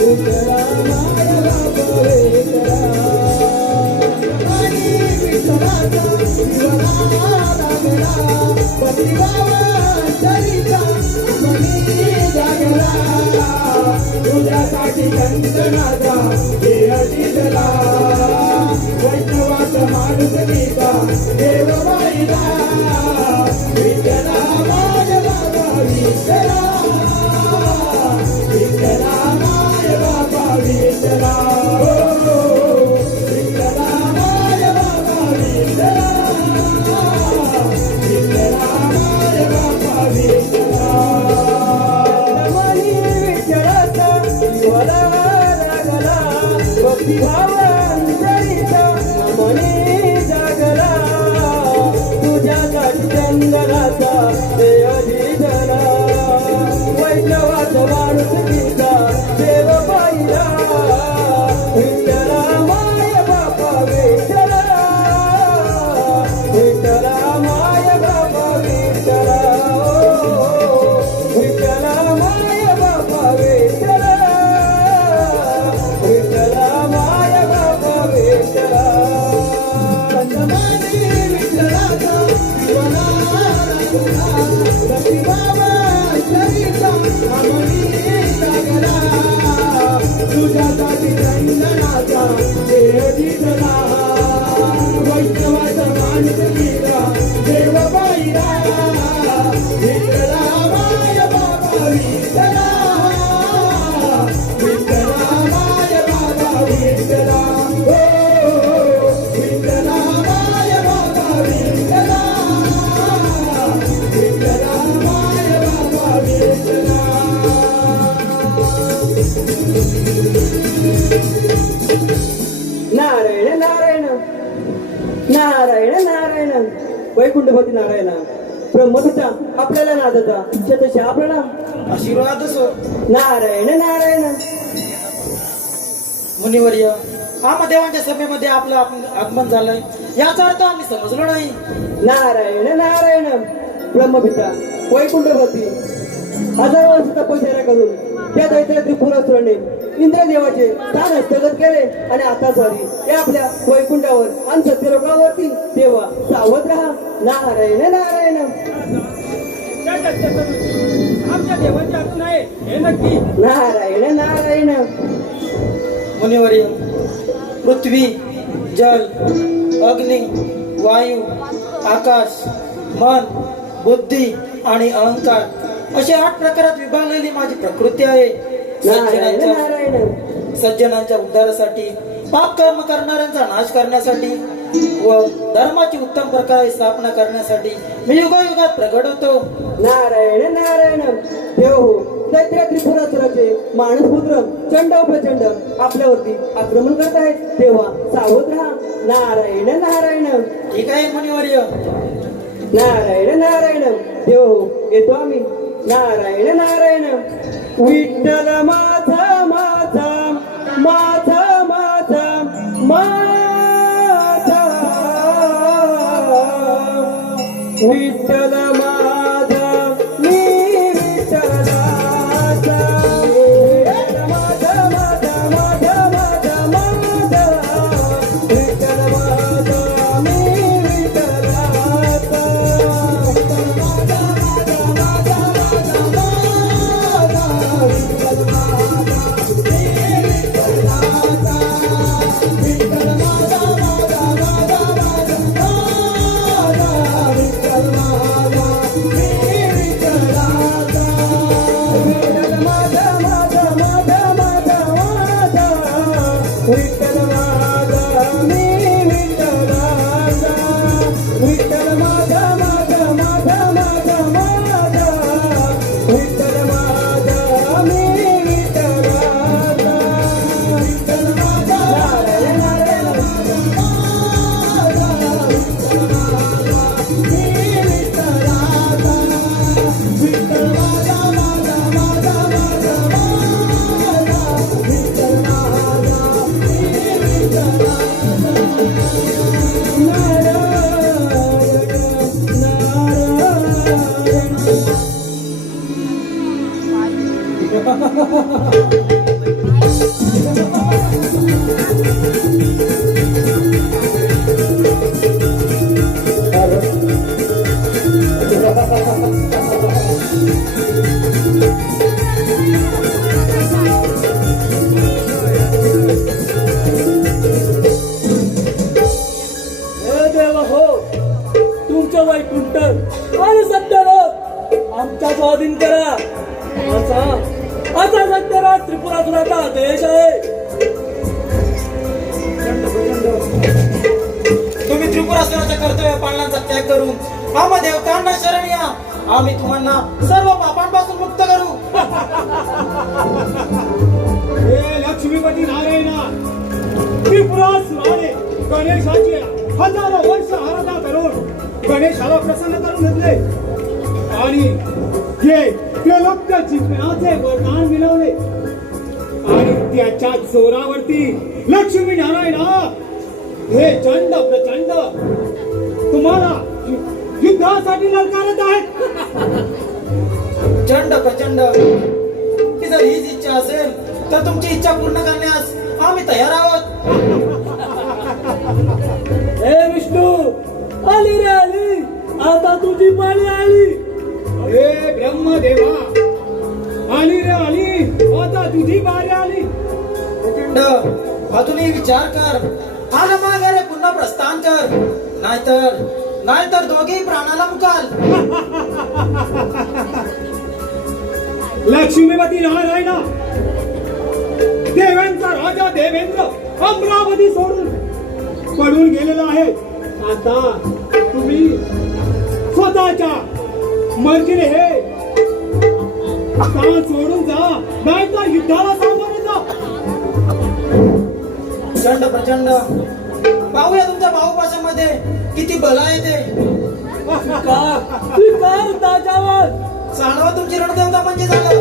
विठ्ठला माझ्या बाबा विठ्ठला आणि विठ्ठलाचा जीवाला लागला भक्तिभावांतरीचा मनी जागला तुझ्यासाठी चंदनाचा देह झिजला वैष्णवात माणुसकीचा देव पाहिला विठ्ठला माझ्या बाबा विठ्ठला विठ्ठला माझ्या बाबा विठ्ठला ओ विठ्ठला माझ्या बाबा विठ्ठला विठ्ठला माझ्या बाबा विठ्ठला मनी विठ्ठलाचा जीवाला लागला भक्तिभावांतरीचा मनी जागला तुझ्यासाठी चंदनाचा देह झिजला वैष्णवाचा माणुसकीचा देव पाहिला विठ्ठला माया बापा विठ्ठला विठ्ठला माया बापा विठ्ठला विठ्ठला माया बापा विठ्ठला विठ्ठला माया बापा विठ्ठला चंदमानी विठ्ठलाचा जीवाला लागला भक्तिभावांतरीचा मनी जागला तुझ्यासाठी चंदनाचा देह झिजला वैष्णवाचा माणुसकीचा देव पाहिला विठ्ठला माया बाबा विठ्ठला विठ्ठला माया बाबा विठ्ठला ओ विठ्ठला माया बाबा विठ्ठला विठ्ठला माया बाबा विठ्ठला नारायण नारायण नारायण नारायण वैकुंठपती नारायण ब्रह्मपिता आपल्याला नादता शतशः प्रणाम आशीर्वाद असो. नारायण नारायण मुनिवर्य आम्हा देवांच्या सभेमध्ये आपलं आगमन झालंय याचा अर्थ आम्ही समजलो नाही. नारायण नारायण ब्रह्मपिता वैकुंठपती हजारो वर्ष तपश्चर्या करून त्या दैत्य त्रिपुरासुराने इंद्रदेवाचे स्थान हस्तगत केले आणि आता स्वारी हे आपल्या वैकुंठावर आणि सत्यलोकावरती तेव्हा सावध राहा. नारायण नारायण चतुर्थी आमच्या देवाची अजून आहे हे नक्की. नारायण नारायण. मुनिवर्य, पृथ्वी, जल, अग्नी, वायू, आकाश, मन, बुद्धी आणि अहंकार अशा 8 प्रकारात विभागलेली माझी प्रकृती आहे. नारायण सज्जनांच्या नारायण. सज्जनांच्या उद्धारासाठी, पाप कर्म करणाऱ्यांचा नाश करण्यासाठी व धर्माची उत्तम प्रकारे स्थापना करण्यासाठी मी युगायुगात प्रगट होतो. नारायण नारायण. देव हो, दैत्य त्रिपुरासुराचे मानसपुत्र चंड व प्रचंड आपल्यावरती आक्रमण करत आहेत, तेव्हा सावध राहा. नारायण नारायण. ठीक आहे मुनिवर्य. नारायण नारायण. देव हो, येतो आम्ही. नारायण नारायण. विठ्ठल माझा माझा माझा माझा माझा विठ्ठल माझा मी विठ्ठलाचा. माझा माझा माझा माझा माझा विठ्ठल माझा मी विठ्ठलाचा. विठ्ठल माझा मी विठ्ठलाचा. विठ्ठल माझा माझा माझा माझा माझा विठ्ठल माझा मी विठ्ठलाचा. विठ्ठल माझा. नारायण नारायण. मी विठ्ठलाचा. विठ्ठल माझा माझा माझा माझा माझा विठ्ठल माझा मी विठ्ठलाचा. हे देवा हो, तुमचं वैकुंठ आणि सत्यलोक आमच्या स्वाधीन करा. असा असा सत्यराज त्रिपुरासुराचा आदेश आहे. तुम्ही त्रिपुरासुराच्या कर्तव्य पालनाचा त्याग करून आम्हा देवतांना शरण या. आम्ही तुम्हाला सर्व पापांपासून मुक्त करू. हे लक्ष्मीपती नारायणा, त्रिपुरासुराने गणेशाची हजारो वर्ष आराधना करून गणेशाला प्रसन्न करून घेतले आणि हे त्रिलोक जिंकण्याचे वरदान मिळवले आणि त्याच्या जोरावरती लक्ष्मी नारायणा हे चंड प्रचंड तुम्हाला युद्धासाठी ललकारत आहेत. चंड प्रचंड की जर हीच इच्छा असेल तर तुमची इच्छा पूर्ण करण्यास आम्ही तयार आहोत. हे विष्णू, आली रे आली, आता तुझी पाळी आली. हे ब्रह्मदेवा, आली रे आली, आता तुझी बारी आली. प्रचंड अजूनही विचार कर आणि माघारे पुन्हा प्रस्थान कर. नाहीतर दोघेही प्राणाला मुकाल. लक्ष्मीपती नारायणा, देवांचा राजा देवेंद्र अमरावती सोडून पडून गेलेला आहे. आता तुम्ही स्वतःच्या मर्जीने हे स्थान सोडून जा, नाहीतर युद्धाला सामोरे जा. चंड प्रचंड, पाहूया तुमच्या भाऊपाशामध्ये किती बल आहे ते. स्वीकार ताजावर. सांडवा तुमची रणदेवता म्हणजे झालं.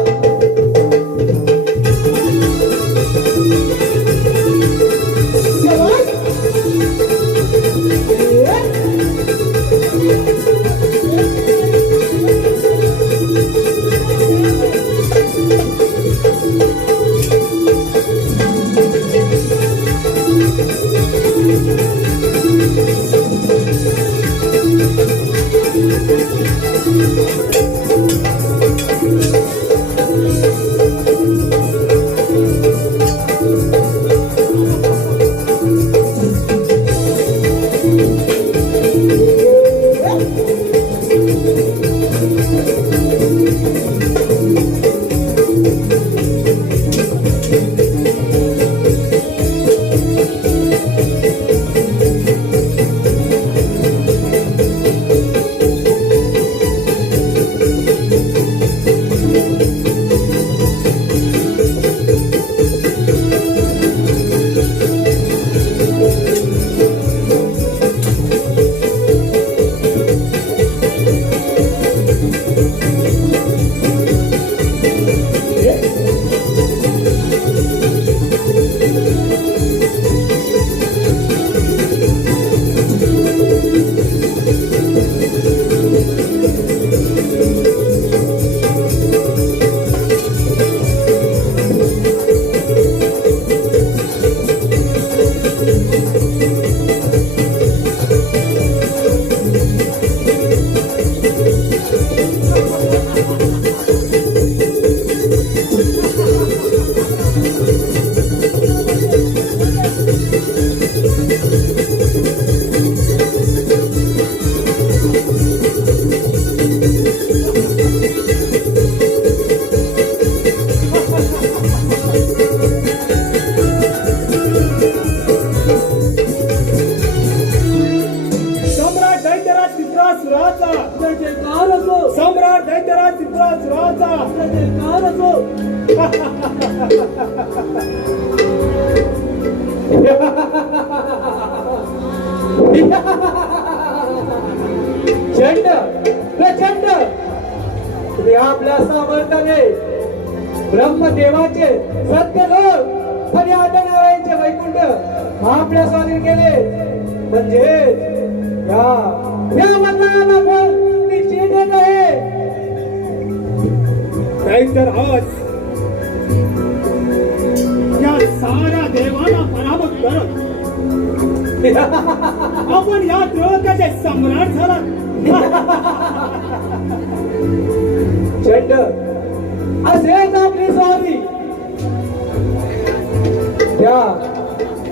सम्राट दैत्यराज चित्रासुराचा जय जयकार असो सम्राट दैत्यराज चित्रासुराचा जय जयकार असो चंड प्रचंड तुम्ही आपल्या सामर्थ्याने ब्रह्मदेवाचे सत्य लोक आणि आदिनारायणचे वैकुंठ आपल्या स्वाधीन केले म्हणजे या मतदानाला फळ निश्चित येत आहे. नाहीतर आज या साऱ्या देवाला पराभूत करत आपण या त्रिलोकाचे सम्राट झाला. चंड असेच आपली स्वामी त्या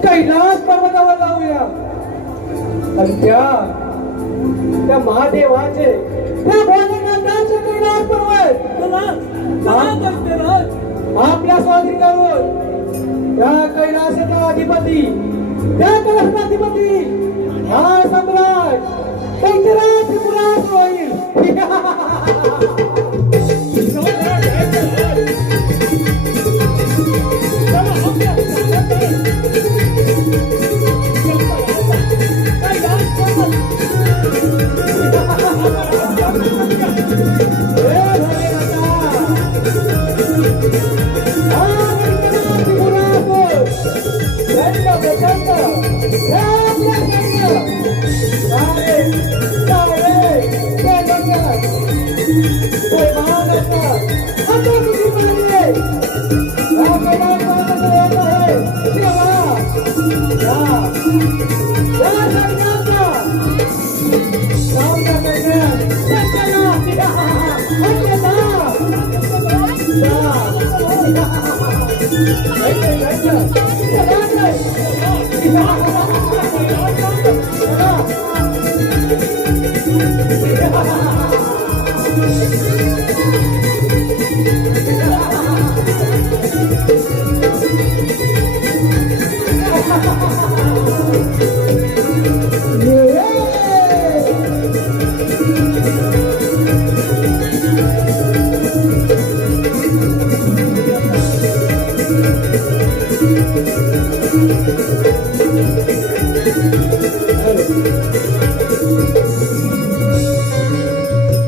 कैलास पर्वतावर जाऊया आणि त्या महादेवाचे त्या भोलेनाथाचे कैलास पर्वत आपल्या स्वाधीन करून त्या कैलासाचा अधिपती त्या कैलासाचा अधिपती हा सम्राट दैत्यराज त्रिपुरास होईल.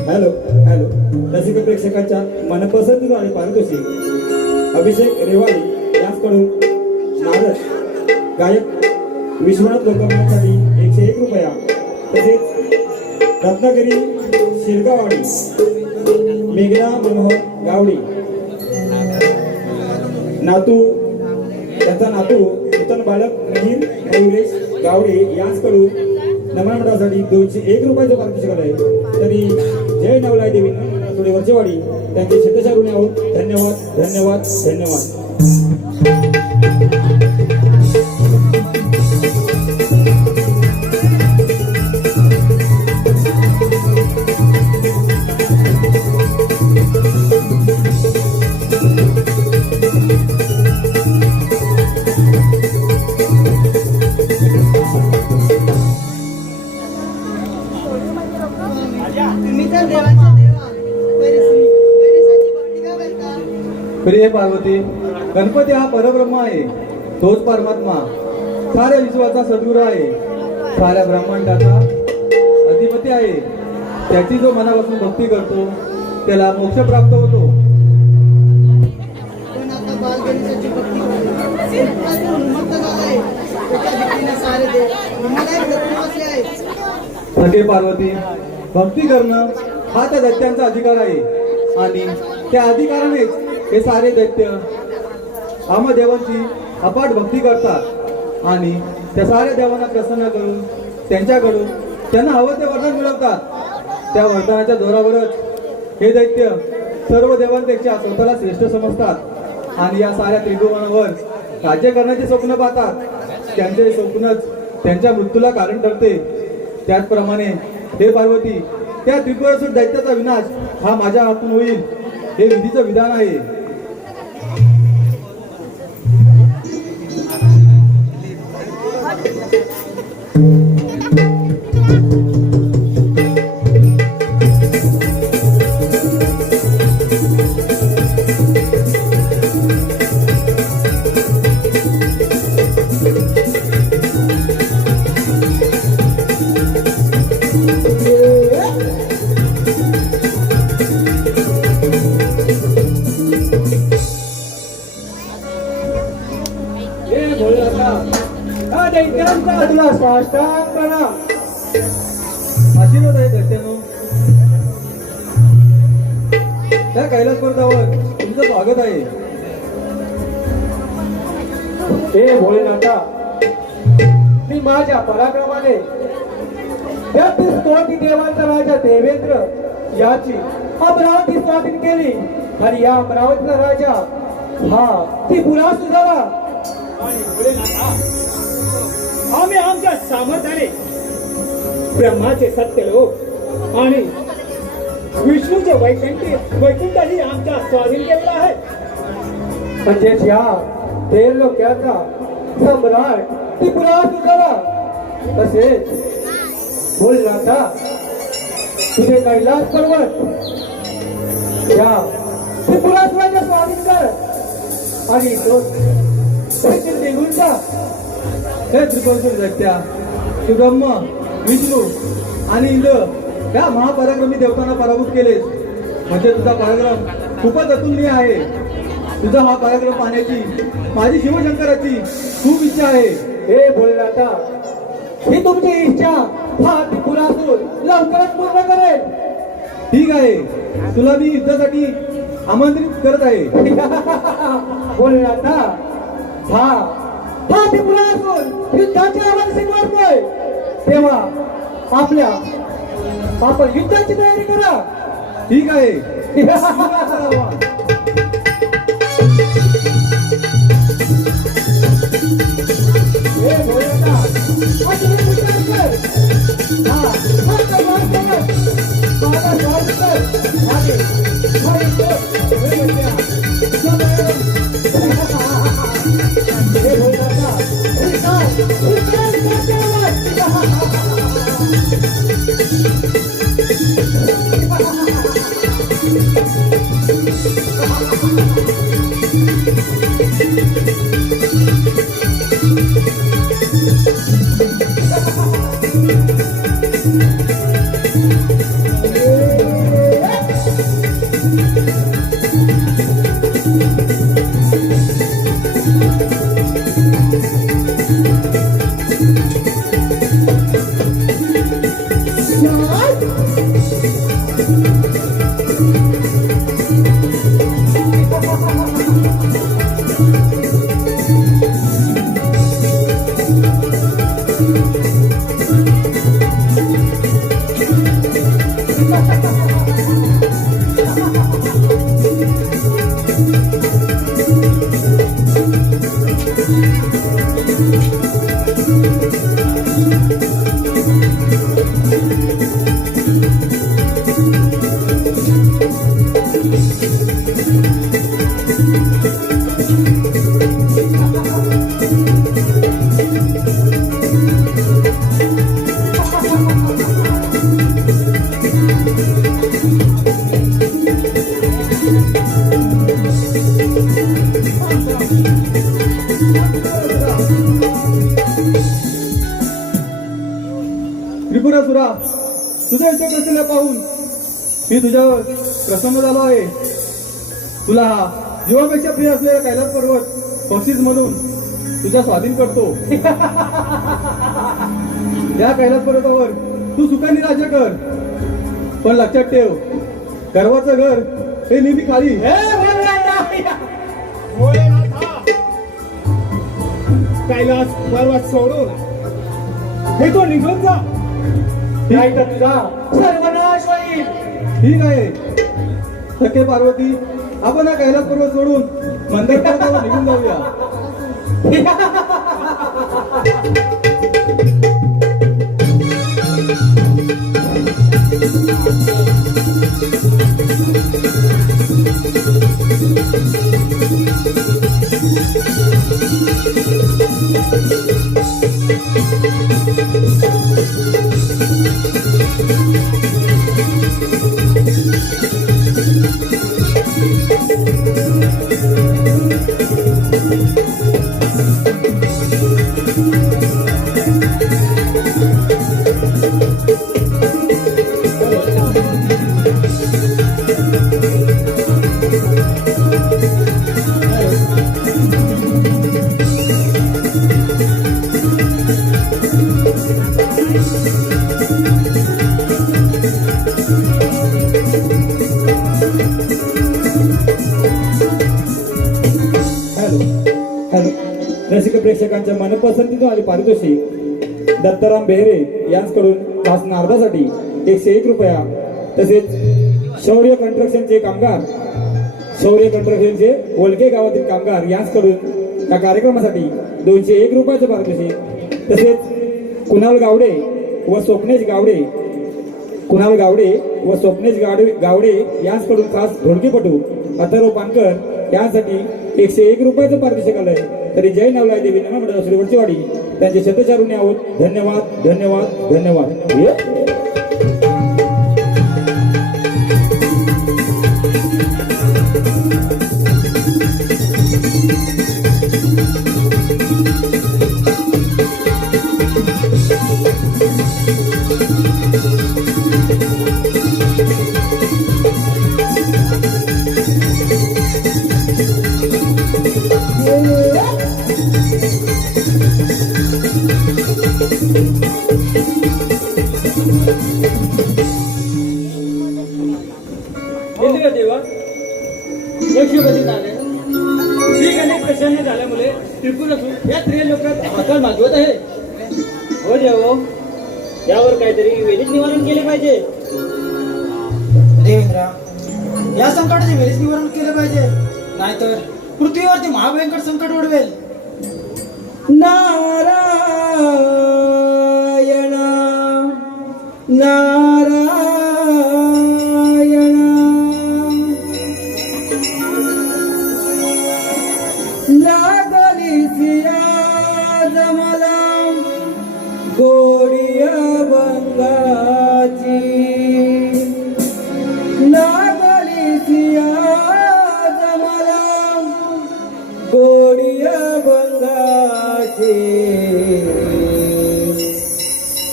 हॅलो हॅलो रसिक प्रेक्षकांच्या मनपसंत आणि पारितोषिक अभिषेक रेवाडी यांच्याकडून नारद गायक विश्वनाथ लोकमान्यासाठी 101 रुपया तसेच रत्नागिरी शिरगावाडी मेघना मनोहर गावडी त्यांचा नातू नूतन बालक मिहिर मयुरेश गावडे यांच्याकडून नमन मंडळासाठी 201 रुपयाचं पारितोषिक आहे. तरी जय नवलाय देवी थोडी वरचेवाडी त्यांचे शेतशारुणी आहोत. धन्यवाद धन्यवाद धन्यवाद. तुम्ही तर देवाचा देवा गणेशाची भक्ती का करता? प्रिय पार्वती, गणपती हा परब्रह्म आहे, तोच परमात्मा साऱ्या विश्वाचा सद्गुरू आहे, साऱ्या ब्रह्मांडाचा अधिपती आहे. त्याची जो मनापासून भक्ती करतो त्याला मोक्ष प्राप्त होतो. पण आता बाल गणेशाची भक्ती करतो उन्मत्त झालाय. त्याच्या भक्तीने सारे देव हिमालयात लपून बसले आहेत. सखे पार्वती, भक्ती करणं हा त्या दैत्यांचा अधिकार आहे आणि त्या अधिकारानेच हे सारे दैत्य आम्हा देवांची अपाट भक्ती करतात आणि त्या साऱ्या देवांना प्रसन्न करून त्यांच्याकडून त्यांना हवं ते वरदान मिळवतात. त्या वरदानाच्या जोरावरच हे दैत्य सर्व देवांपेक्षा स्वतःला श्रेष्ठ समजतात आणि या साऱ्या त्रिभुवनावर राज्य करण्याचे स्वप्न पाहतात. त्यांचे स्वप्नच त्यांच्या मृत्यूला कारण ठरते. त्याचप्रमाणे हे पार्वती, त्या त्रिपुरासूर दैत्याचा विनाश हा माझ्या हातून होईल हे विधीचं विधान आहे. हे भोलेनाथा, हा दैत्यांचा तुला साष्टांग प्रणाम. आशीर्वाद आहे दैत्यानो. त्या कैलास पर्वतावर तुमचं स्वागत आहे. हे भोलेनाथा, मी माझ्या पराक्रमाने 32 कोटी देवांचा राजा देवेंद्र याची अमरावती स्वाधीन केली आणि या अमरावतीचा राजा हा त्रिपुरासूर झाला. आणि भोलेनाथा, आम्ही आमच्या सामर्थ्याने ब्रह्माचे सत्यलोक आणि विष्णूचे वैकुंठही आमच्या स्वाधीन केलेला आहे. म्हणजेच या देवलोक्याचा सम्राट त्रिपुरासूर झाला. तसेच भोलेनाथा, तुझे कैलास पर्वत या त्रिपुरासुराच्या स्वाधीन कर आणि तो निघून जा. हे त्रिपुरासूर दैत्या, तू ब्रह्म, विष्णू आणि इंद्र या महापराक्रमी देवतांना पराभूत केलेस. म्हणजे तुझा पराक्रम खूपच अतुलनीय आहे. तुझा हा पराक्रम पाहण्याची माझी शिवशंकराची खूप इच्छा आहे. हे भोलेनाथा, ही तुमची इच्छा हा त्रिपुरासूर लवकरच पूर्ण करेल. ठीक आहे, तुला मी युद्धासाठी आमंत्रित करत आहे. भोलेनाथा, हा त्रिपुरासूर युद्धाची आवाज शिकवतोय, तेव्हा आपण युद्धाची तयारी करा. ठीक आहे. हे भोलेनाथा, आता हे विचार कर. कमाल कर. माझा स्वागत कर. आणि हा युद्ध हे भोलेनाथा. हे भोलेनाथा, तुझ्या इथे कसले पाहून मी तुझ्यावर प्रसन्न झालो आहे. तुला हा जीवापेक्षा प्रिय असलेला कैलास पर्वत बक्षीस म्हणून तुझ्या स्वाधीन करतो. या कैलास पर्वतावर तू सुखाने राज्य कर, पण लक्षात ठेव गर्वाचं घर हे नेहमी खाली. कैलास पर्वत सोडून हे तो निघून जा. नाही तर तुझा सर्वनाश होईल. ठीक आहे सखे पार्वती, आपण हा कैलास पर्वत सोडून मंदिर पर्वतावर निघून जाऊया. हॅलो हॅलो रसिक प्रेक्षकांच्या मनपसंतीतून आले पारितोषिक दत्ताराम बेहरे यांच्याकडून खास नारदासाठी 101 रुपया, तसेच शौर्य कंस्ट्रक्शनचे कामगार शौर्य कंस्ट्रक्शनचे वलके गावातील कामगार यांच्याकडून त्या कार्यक्रमासाठी 201 रुपयाचं पारितोषिक, तसेच कुणाल गावडे व स्वप्नेश गावडे गावडे यांच्याकडून खास ढोलकीपटू अथर्व पानकर यांसाठी 101 रुपयाचं पारितोषिक आलंय. तरी जय नवलाय देवी नमः श्रीवरची वाडी त्यांचे शतचारुणी आहोत. धन्यवाद धन्यवाद धन्यवाद. इंद्रिय देवा लक्ष्मीपती झाले. श्री गणेश प्रसन्न झाल्यामुळे त्रिपुर असून या स्त्री लोकात हातात मागवत आहे. हो देव, यावर काहीतरी वेळीच निवारण केले पाहिजे. देवेंद्रा, या संकटाचे वेळेस निवारण केले पाहिजे, नाहीतर पृथ्वीवरती महाभयंकर संकट ओढवेल. नारायण नारायण लागली सिया जमला गोडिया बंगाची, लागली सिया जमला गोडिया बंगाची.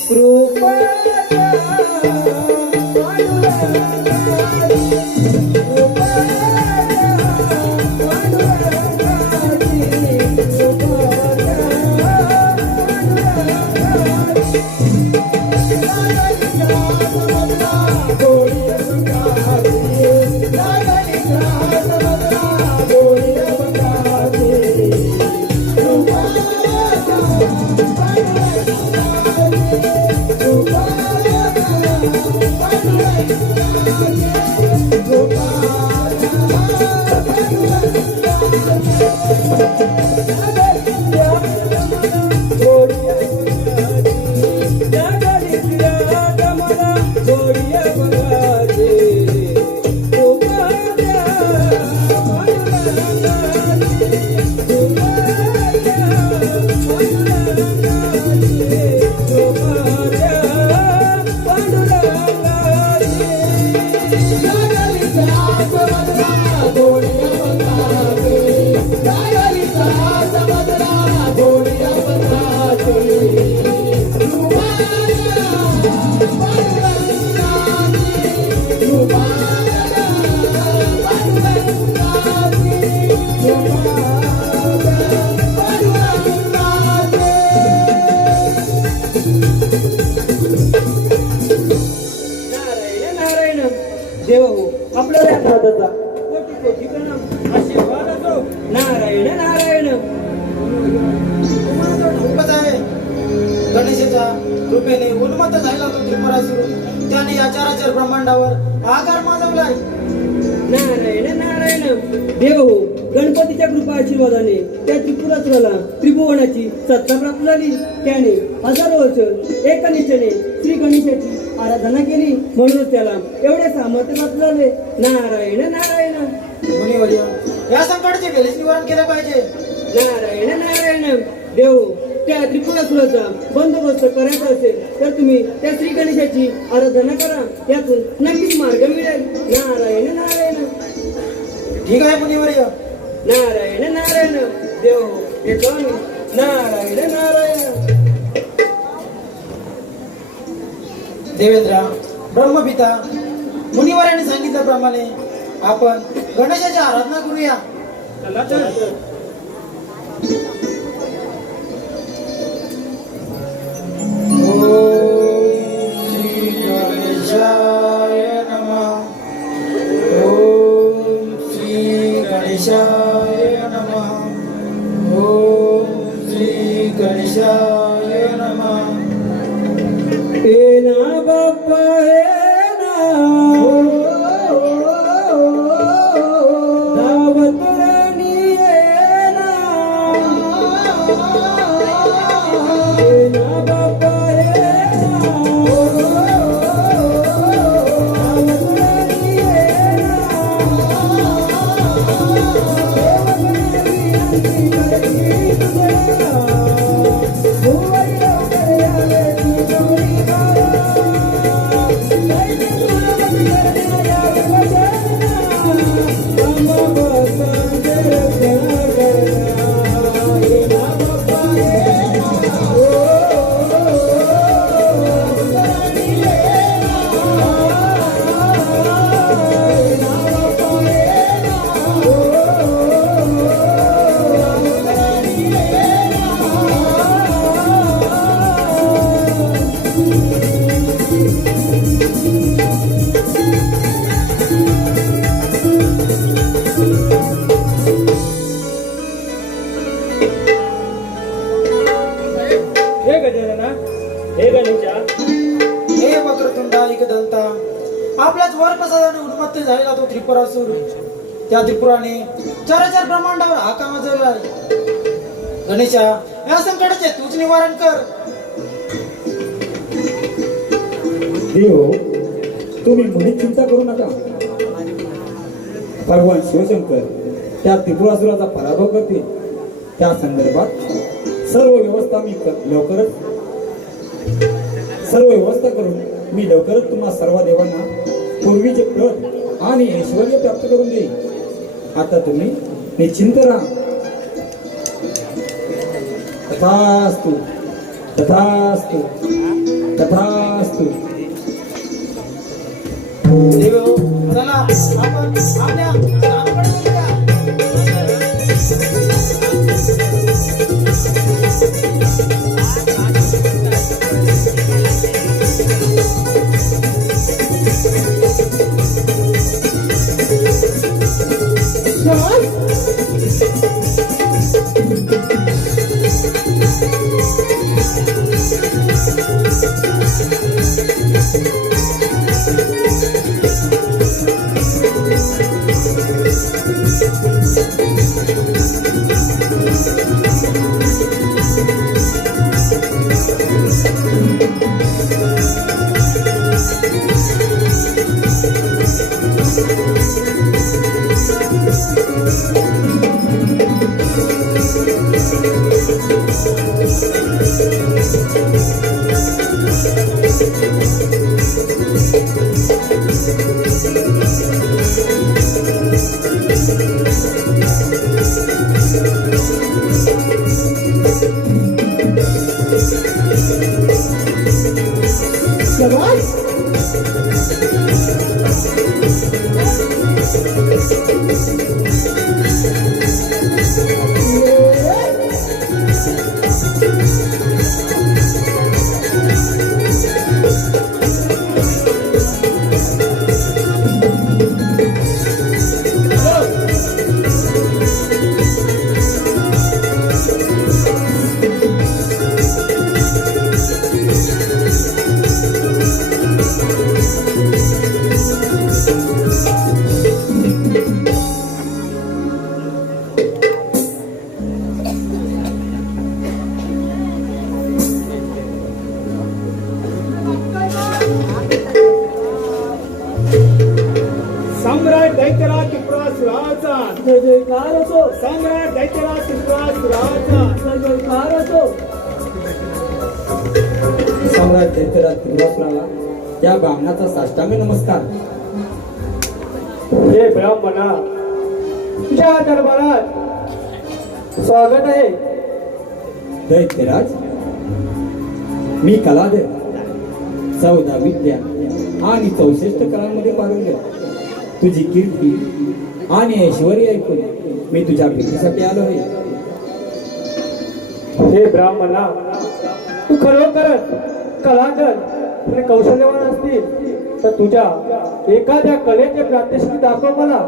कृपया Yeah. देव हो आपल्या दादाचा कोटी कोटी प्रणाम आशीर्वाद असो नारायण नारायण खूपच आहे गणेशाच्या कृपेने उन्मत्त झाला तो त्रिपुरासुर त्याने या चराचर ब्रह्मांडावर आकार माजवलाय नारायण नारायण देव हो गणपतीच्या कृपा आशीर्वादाने त्या त्रिपुरासुराला त्रिभुवनाची सत्ता प्राप्त झाली त्याने हजारो वर्ष एकनिष्ठेने श्री गणेशाची आराधना केली म्हणूनच त्याला एवढे सामर्थ्य प्राप्त झाले नारायण नारायण मुनिवर्य या संकटाचे वेळेस निवारण केले पाहिजे नारायण नारायण देव त्या त्रिपुरासुराचा बंदोबस्त करायचा असेल तर तुम्ही त्या श्री गणेशाची आराधना करा यातून नक्कीच मार्ग मिळेल नारायण नारायण ठीक आहे मुनिवर्य नारायण नारायण देव येतो आम्ही. नारायण नारायण देवेंद्र ब्रह्मपिता मुनिवर्याने सांगितल्याप्रमाणे आपण गणेशाची आराधना करूया श्री गणेशाय नमः ओम श्री गणेशाय नमः ओम श्री गणेशाय नमः हे ना बाप्पा हे ना दावत राणी हे ना हे ना बाप्पा हे ना दावत राणी हे ना देवगुणी करती तुझे भुवई लवकर यावे ती गौरी बाळा हे गजानना हे गणेशा हे वक्रतुंडा एकदंता आपल्याच वरप्रसादाने उन्मत्त झालेला तो त्रिपुरासुर त्या त्रिपुराने चराचर ब्रह्मांडावर हाका वाजवलाय गणेशा या संकटाचे तूच निवारण कर देव तुम्ही मुळीच चिंता करू नका भगवान शिवशंकर त्या त्रिपुरासुराचा पराभव करतील त्या संदर्भात सर्व व्यवस्था करून मी लवकरच तुम्हा सर्व देवांना पूर्वीचे प्रत आणि ऐश्वर्य प्राप्त करून देईन आता तुम्ही निश्चिंत राहा तथास्तु तथास्तु तथास्तु देव चला आपण आपल्या स्थानाकडे वळूया. सम्राट दैत्यराज त्रिपुरासुराचा जय जयकार असो, सम्राट दैत्यराज त्रिपुरासुराचा जय जयकार असो. सम्राट दैत्यराज त्रिपुरासुराला त्या ब्राह्मणाचा साष्टांग नमस्कार. हे ब्राह्मणा, तुझ्या दरबारात स्वागत आहे. दैत्यराज, मी कलाधर, 14 विद्या आणि 64 कलांमध्ये पारंगत. तुझी कीर्ती आणि ऐश्वर्य ऐकून मी तुझ्या भेटीसाठी आलो आहे. हे ब्राह्मणा, तू खरोखरच कलाधर आणि कौशल्यवान असतील तर तुझ्या एखाद्या कलेचे प्रात्यक्षिक दाखव मला,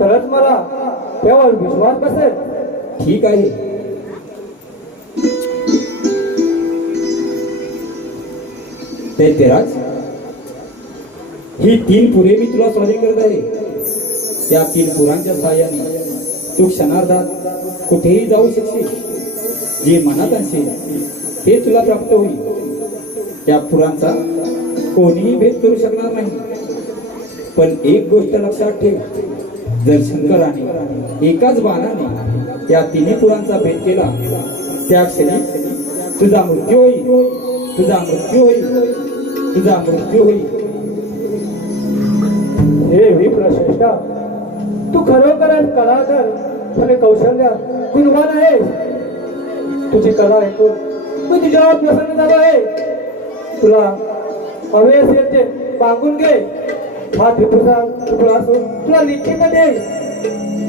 तरच मला त्यावर विश्वास बसेल. ठीक आहे. दैत्यराज, ही 3 पुरे मी तुला स्वाधीन करत आहे. त्या 3 पुरांच्या सहाय्याने तू क्षणार्धात कुठेही जाऊ शकशील. जे मनात आणशील ते तुला प्राप्त होईल. त्या पुरांचा कोणीही भेद करू शकणार नाही. पण एक गोष्ट लक्षात ठेव, जर शंकराने एकाच बाणाने त्या 3 पुरांचा भेद केला, त्या क्षणी तुझा मृत्यू होईल, तुझा मृत्यू होईल, तुझा मृत्यू होईल. हे विप्रश्रेष्ठा, तू खरोखरच कलाधर आणि कौशल्य गुणवान आहे. तुझी कला ऐकून मी तुझ्यावर प्रसन्न झालो आहे. तुला हवे असेल ते मागून घे. हा त्रिपुरासूर तुला निश्चित देईल.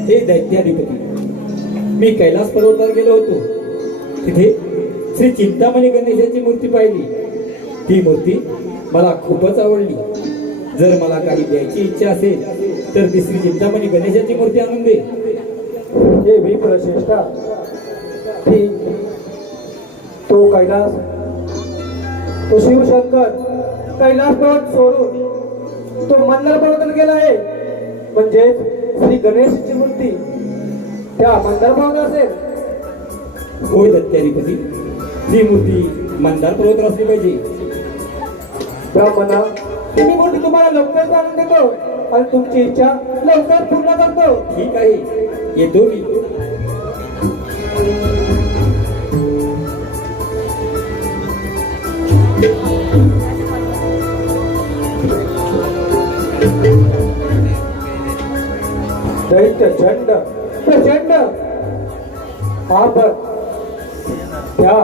हे दैत्याधिपती, मी कैलास पर्वतावर गेलो होतो. तिथे श्री चिंतामणी गणेशाची मूर्ती पाहिली. ती मूर्ती मला खूपच आवडली. जर मला काही द्यायची इच्छा असेल तर ती श्री चिंतामणी गणेशाची मूर्ती आणून दे. हे विप्रश्रेष्ठा, ती तो कैलास, तो शिवशंकर कैलास पर्वत सोडून तो मंदार पर्वताला गेला आहे. म्हणजे श्री गणेशची मूर्ती त्या मंदार पर्वत असेल. होय दैत्याधिपती, ती मूर्ती मंदार पर्वतावर असली पाहिजे. ब्राह्मणा, ती मूर्ती तुम्हाला लवकर आणून देतो आणि तुमची इच्छा लवकर पूर्ण करतो. ठीक आहे, येतो मी. दैत्य चंड प्रचंड आपण त्या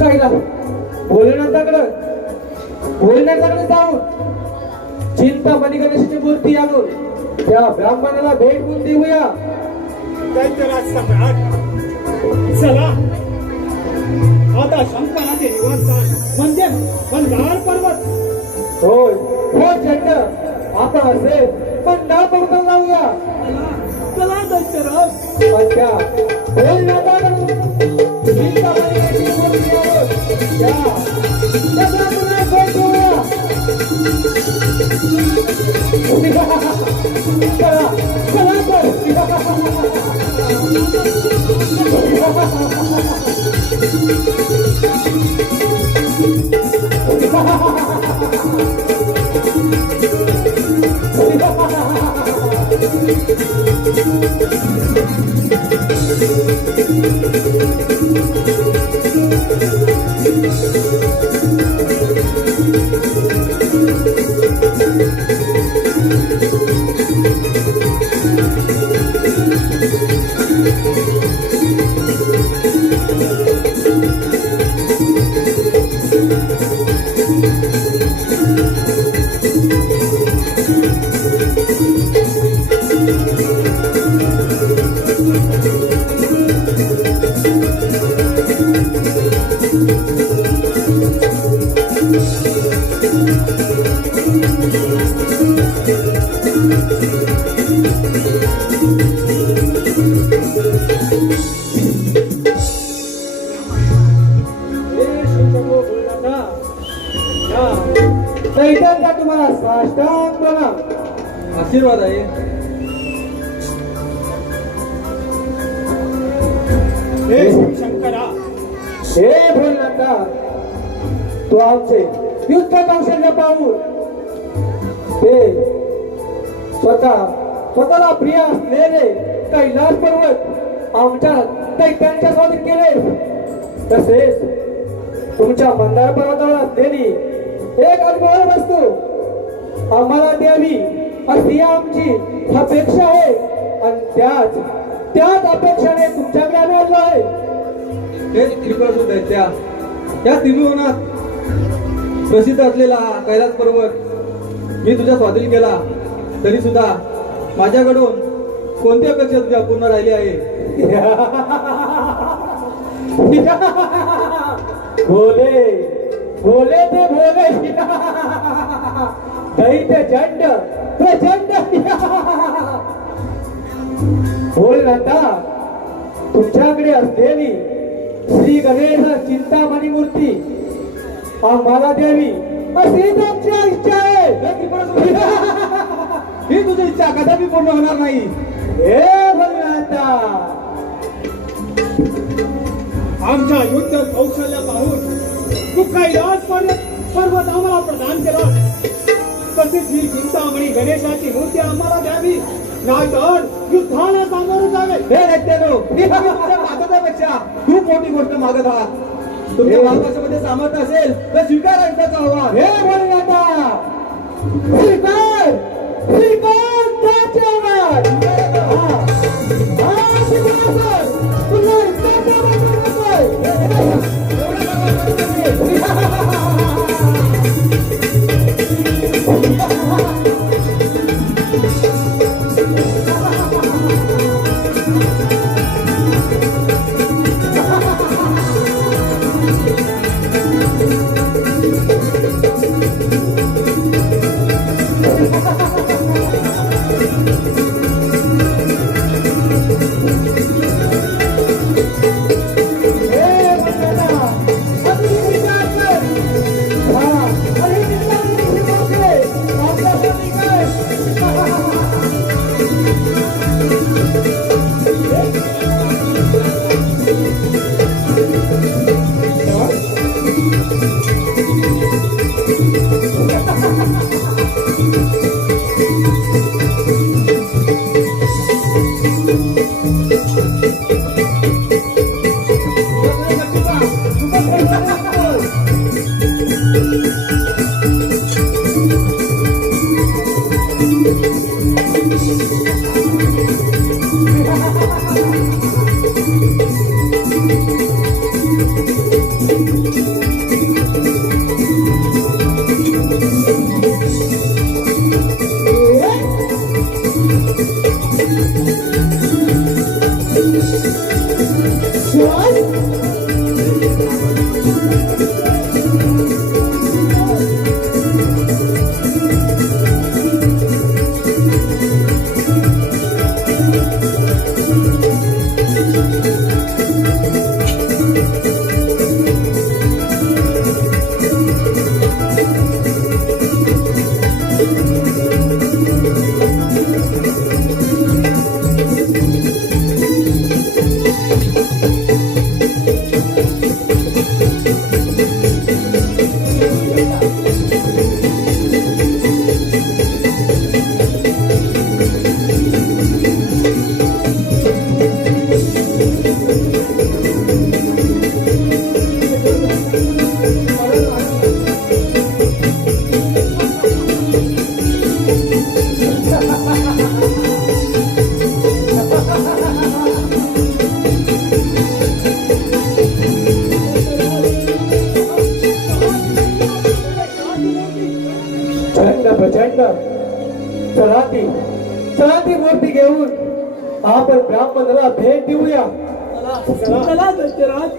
कैलास भोलेनाथाकडे जाऊन चिंतामणी गणेशाची मूर्ती आणून त्या ब्राह्मणाला भेट म्हणून देऊया. दैत्यराज सम्राट, चला आता शंकराचे निवासस्थान म्हणजे मंदार पर्वत. होय हो चंड, आपण असेल मंदार पर्वताला जाऊया. चला दैत्यराज. आणि त्या भोलेनाथाकडून चिंतामणी गणेशाची मूर्ती आणून त्या ब्राह्मणाला भेट देऊया. चला त्यांचा तुम्हाला साष्टांग प्रणाम. आशीर्वाद आहे. हे शंकरा, हे भोलेनाथा, तू आमचे युद्ध कौशल्य पाहून ते स्वतःला प्रिय असलेले कैलास पर्वत आमच्या दैत्यांच्या स्वाधीन केले. तसेच तुमच्या मंदार पर्वतावर असलेली एक अनमोल वस्तू आम्हाला द्यावी अशी आमची अपेक्षा आहे आणि त्याच अपेक्षाने तुमच्याकडे आम्ही आलो आहे. हे त्रिपुरासूर दैत्या, या त्रिभुवनात प्रसिद्ध असलेला हा कैलास पर्वत मी तुझ्या स्वाधीन केला, तरी सुद्धा माझ्याकडून कोणती अपेक्षा तुझी अपूर्ण राहिली आहे? भोले भोले ते भोले दैत्य चंड प्रचंड. भोलेनाथा, तुमच्याकडे असलेली श्री गणेश चिंतामणी मूर्ती आम्हाला द्यावी अशी तुमची इच्छा आहे. ही तुझी इच्छा कदापि पूर्ण होणार नाही. हे भोलेनाथा, आमच्या युद्ध कौशल्य पाहून तू कैलास पर्वत आम्हाला प्रदान केला, तसेच ही चिंतामणी गणेशाची मूर्ती आम्हाला द्यावी, नाहीतर युद्धाला सामोरं जावे. हे दैत्यानो, ही तुमच्या मागतापेक्षा खूप मोठी गोष्ट मागत आहात. तुमच्या महाराष्ट्रामध्ये सामर्थ्य असेल तर स्वीकारा युद्धाचं आव्हान. हे भोलेनाथा, स्वीकार स्वीकार त्याचे आवाज. पुन्हा युद्धाचा प्रचंड. चला ती मूर्ती घेऊन आपण ब्राह्मणाला भेट देऊया. चला दशरथ.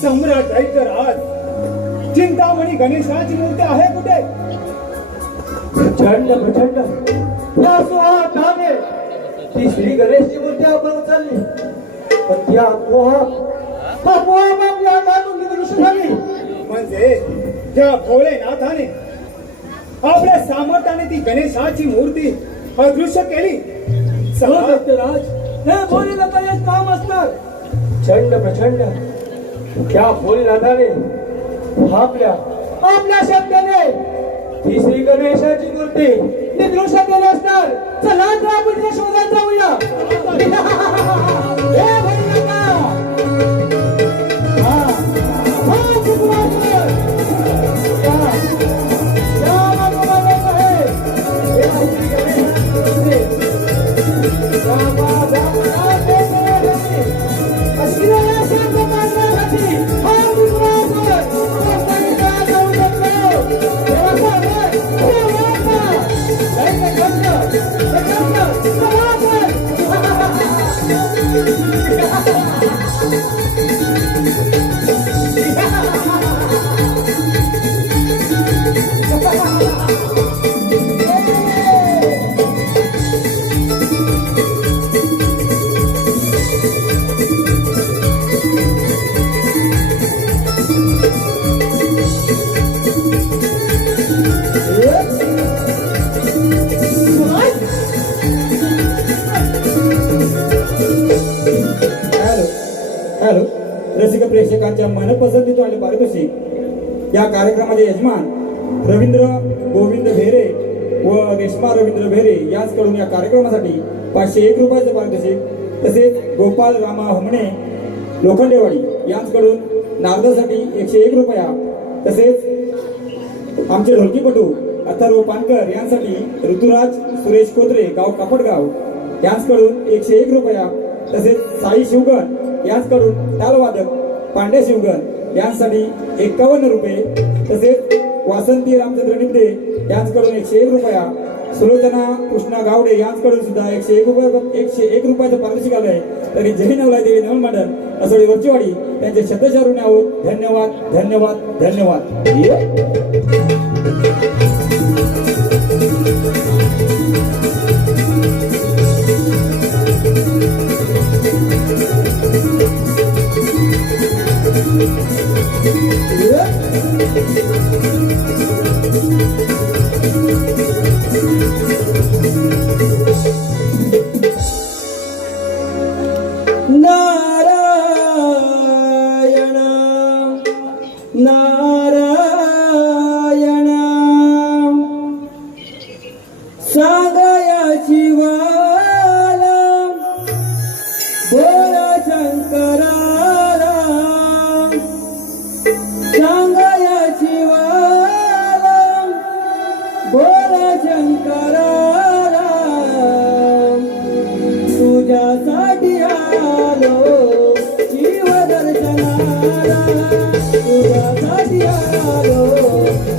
सम्राट ऐकर आज चिंतामणी गणेशाची मूर्ती आहे कुठे? प्रचंड प्रचंड या सोहात धावे ती श्री गणेशची मूर्ती आपण उचलली, पण त्या आपोआप आपल्या हातातून निदृश्य झाली. म्हणजे त्या भोळेनाथाने आपल्या सामर्थ्याने ती गणेशाची मूर्ती अदृश्य केली. सत्यराज, हे भोलेनाथाचे काम असणार. प्रचंड प्रचंड त्या भोलेनाथाने आपल्या शब्दाने ती श्री गणेशाची मूर्ती निदृश्य केली असणार. चला तर आपण तिच्या शोधात जाऊया. हे भोलेनाथा! हा, हा, त्रिपुरासुर! या मागोमाग येत आहे. हे श्री गणेशाची मूर्ती. हॅलो, रसिक प्रेक्षकांच्या मनपसंतीत आले पारितोषिक या कार्यक्रमाचे यजमान रवींद्र गोविंद भेरे व रेश्मा रवींद्र भेरे यांच्याकडून या कार्यक्रमासाठी 501 रुपयाचं पारितोषिक, तसेच गोपाल रामा हुमणे लोखंडेवाडी यांच्याकडून नारदासाठी 101 रुपया, तसेच आमचे ढोलकीपटू अथर्व पानकर यांसाठी ऋतुराज सुरेश कोत्रे गाव कापडगाव यांच्याकडून 101 रुपया, तसेच साई शिवगण यांच्याकडून तालवादक पांड्या शिवगण यांसाठी 51 रुपये, तसेच वासंती रामचंद्र निमदे यांच्याकडून 101 रुपया, सुलोचना कृष्णा गावडे यांच्याकडून सुद्धा 101 रुपयाचं पारितोषिक आलं आहे. तरी जय नवला देवी नवल मंडळ असोडी वरचीवाडी त्यांचे शतशः ऋणी आहोत. धन्यवाद धन्यवाद धन्यवाद.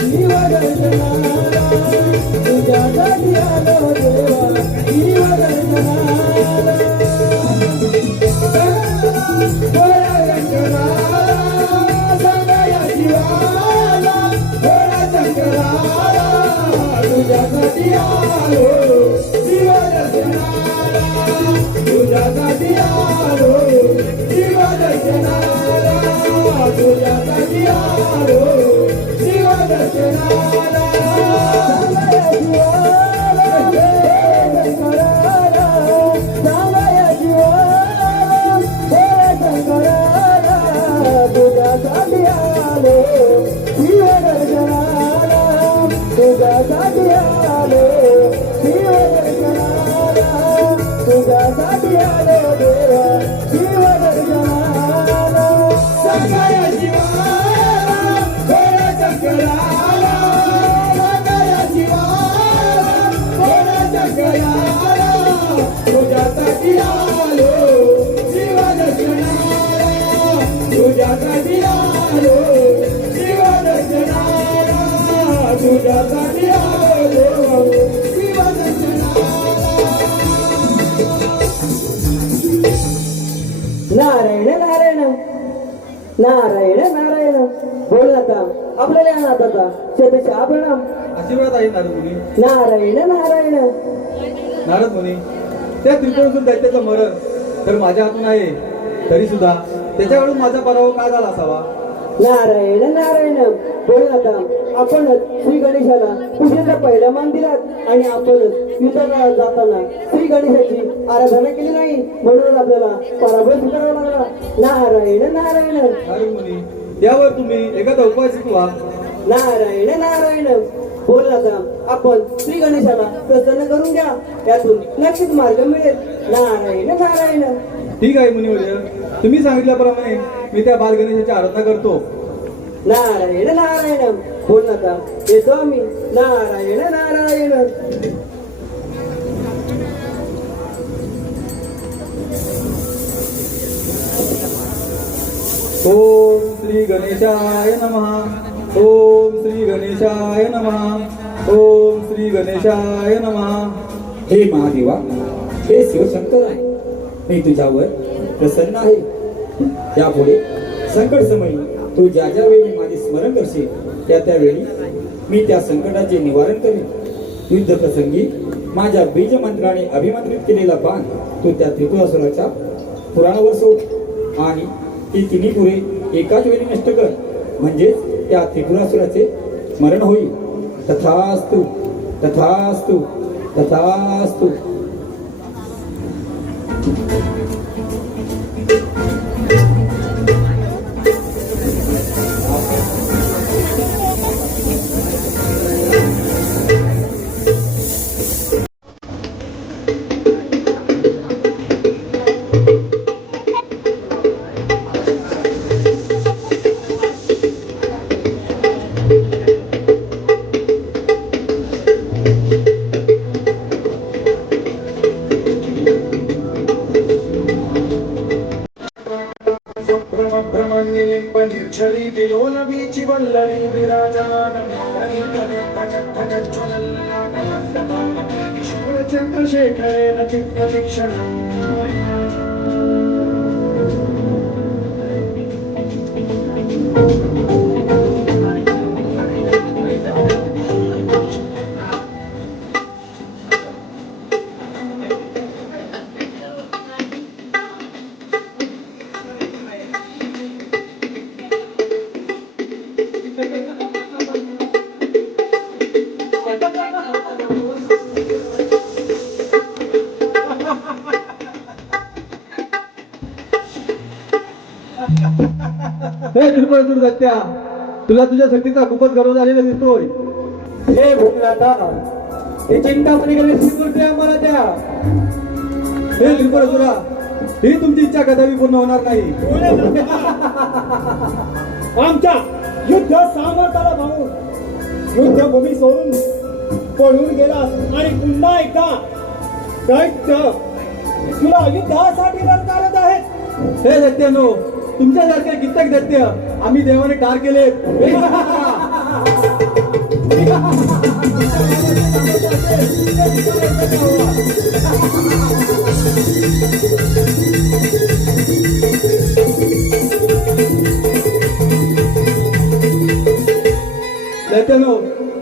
जीवदर्शनाला तुझ्यासाठी आलो देवा जीवदर्शनाला भोळा शंकराला सगळ्या जीवाला भोळा शंकराला तुझ्यासाठी आलो जीवदर्शनाला तुझ्यासाठी आलो जीवदर्शनाला तुझ्यासाठी आलो जीवदर्शनाला सांगया जीवाला शंकराला सांगया जीवाला शंकराला तुझ्यासाठी आलो जीवदर्शनाला तुझ्यासाठी आलो जीवदर्शनाला तुझ्यासाठी आलो देवा जीवदर्शनाला सांगया जीवाला भोळा शंकराला सांगया जीवाला भोळा शंकराला तुझ्यासाठी आलो जीवदर्शनाला तुझ्यासाठी आलो जीवदर्शनाला तुझ्यासाठी आलो नारायण नारायण नारायण नारायण बोल आता आपल्याला या नाताचा शतशः प्रणाम आशीर्वाद आहे नारद मुनी. नारायण नारायण नारद मुनी, त्या त्रिपुरासूर दैत्याचं मरण तर माझ्या हातून आहे, तरी सुद्धा त्याच्याकडून माझा पराभव का झाला असावा? नारायण नारायण बोल आता आपणच श्री गणेशाला पूजेचा पहिला मान दिलात आणि आपणच युद्धाला जाताना श्री गणेशाची आराधना केली नाही म्हणून आपल्याला पराभव स्वीकारावा लागला. नारायण नारायण नारद मुनी, यावर तुम्ही एखादा उपाय सुचवा. नारायण नारायण बोल आता आपण श्री गणेशाला प्रसन्न करून घ्या, यातून नक्कीच मार्ग मिळेल. नारायण नारायण ठीक आहे मुनिवर्य, तुम्ही सांगितल्याप्रमाणे मी त्या बाल गणेशाची आराधना करतो. नारायण नारायण बोल नका येतो आम्ही. नारायण नारायण ओम श्री गणेशाय नमः. ओम श्री गणेशाय नमः. ओम श्री गणेशाय नमः. हे महादेवा, हे शिवशंकर आहे, मी तुझ्यावर प्रसन्न आहे. यापुढे संकट समयी तू ज्या ज्या वेळी माझे स्मरण करशील त्या त्यावेळी मी त्या संकटाचे निवारण करेन. युद्ध प्रसंगी माझ्या बीज मंत्राने अभिमंत्रित केलेला बाण तू त्या त्रिपुरासुराच्या पुराणावर सोड आणि ती तिन्ही पुरे एकाच वेळी नष्ट कर, म्हणजे त्या त्रिपुरासुराचे मरण होईल. तथास्तु तथास्तु तथास्तु. निर्झरी विलोल बीची वल्लरी विराजान चंद्रशेखरेण चित्ततीक्षण हे त्रिपुरासूर दैत्या, तुला तुझ्या शक्तीचा खूपच गर्व झालेला दिसतोय. हे भूमनाथा, ही चिंता पलीकडे स्वीकृती आम्हाला द्या. हे त्रिपुरासुरा, ही तुमची इच्छा कदापि पूर्ण होणार नाही. आमच्या युद्ध सामर्थ्याला भावून युद्धभूमी सोडून पळून गेलास आणि पुन्हा एकदा दैत्य तुला युद्धासाठी रणकारत आहेत. हे दैत्यानो, तुमच्यासारखे कित्येक दैत्य आम्ही देवाने ठार केले. दैत्यानो,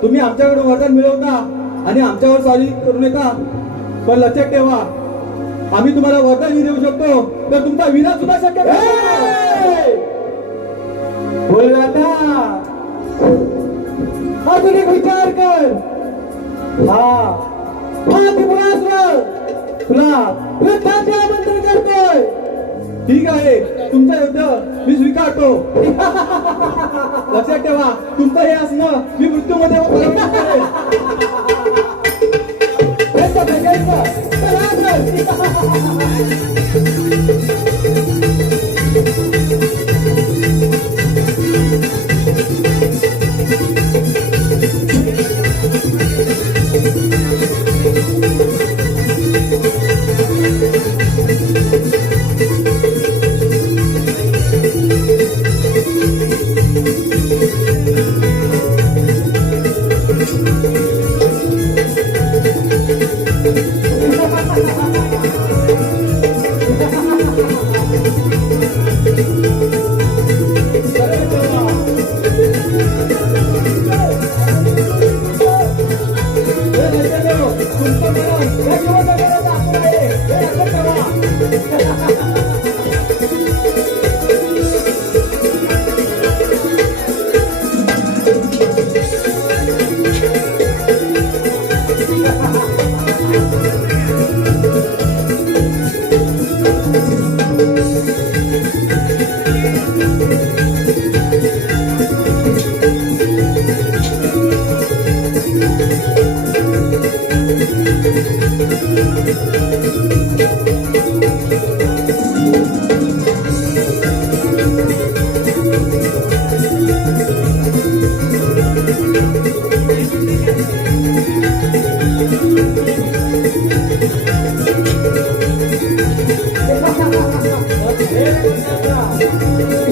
तुम्ही आमच्याकडून वरदान मिळवता आणि आमच्यावर स्वारी करू नका, पण लक्षात ठेवा आम्ही तुम्हाला वरदानही देऊ शकतो तर तुमचा विनाश सुद्धा शक्य नाही. बोलला ना, अजून एक विचार कर. हा त्रिपुरासुर तुला युद्धाचे आमंत्रण करतोय. ठीक आहे, तुमचा युद्ध मी स्वीकारतो. लक्षात ठेवा तुमचं हे असणं मी मृत्यूमध्ये परिवर्तित करेन. भेटतं, भेटायचं. चला,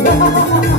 Ha ha ha ha!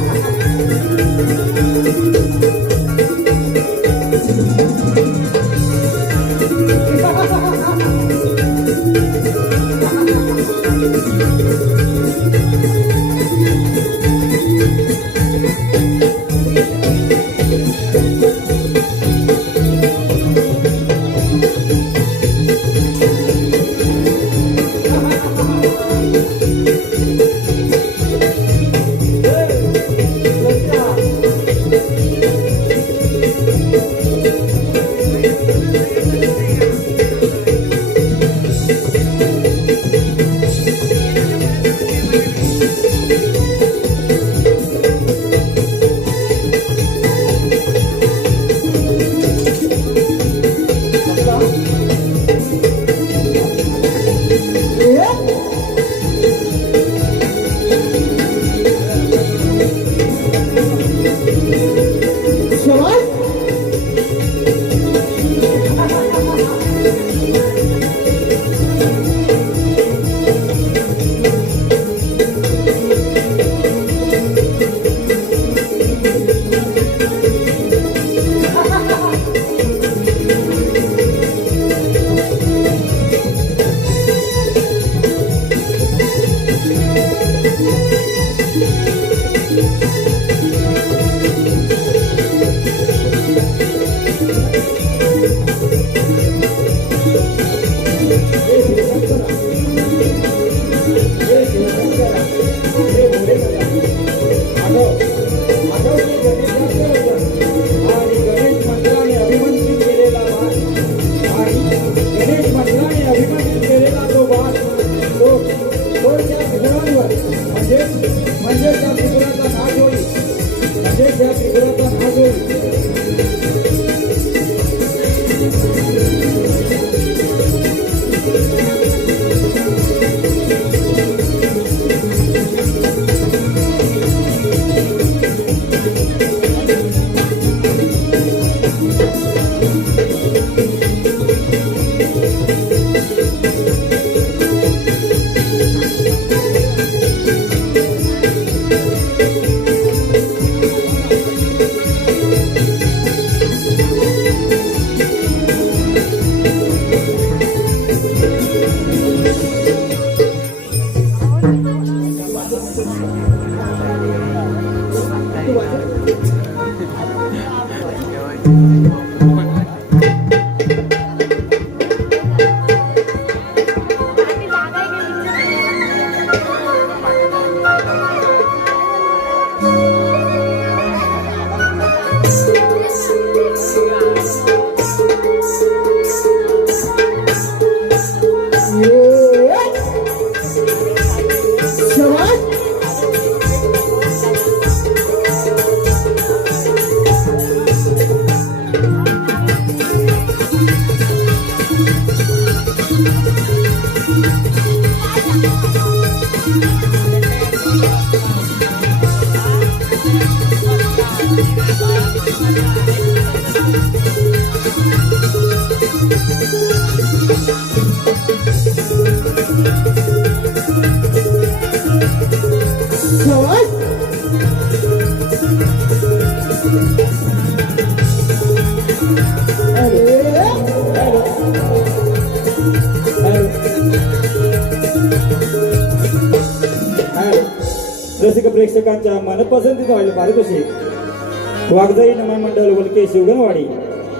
रसिक प्रेक्षकांच्या मनपसंतीचं व्हायला पारितोषिक वाघजाई नमन मंडळ वलके शिवगणवाडी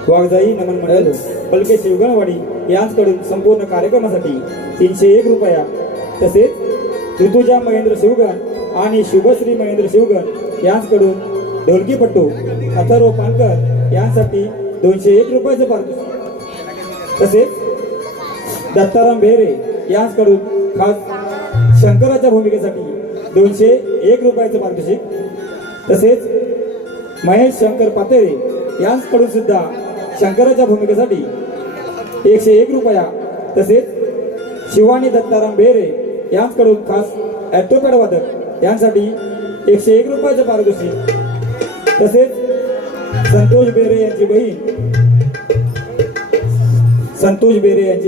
वाघजाई नमन मंडळ वलके शिवगणवाडी यांच्याकडून संपूर्ण कार्यक्रमासाठी 301 रुपया तसेच ऋतुजा महेंद्र शिवगण आणि शुभश्री महेंद्र शिवगण यांच्याकडून ढोलकीपट्टू अथर्व पानकर यांसाठी 201 रुपयाचं पारितोषिक तसेच दत्ताराम बेहरे यांच्याकडून खास शंकराच्या भूमिकेसाठी 201 रुपयाचं पारितोषिक तसेच महेश शंकर पातेरे यांच्याकडून सुद्धा शंकराच्या भूमिकेसाठी 101 रुपया तसेच शिवानी दत्ताराम बेहरे यांच्याकडून खास ॲटोपॅड वादक यांसाठी 101 रुपयाचं पारितोषिक तसेच संतोष बेहरे यांची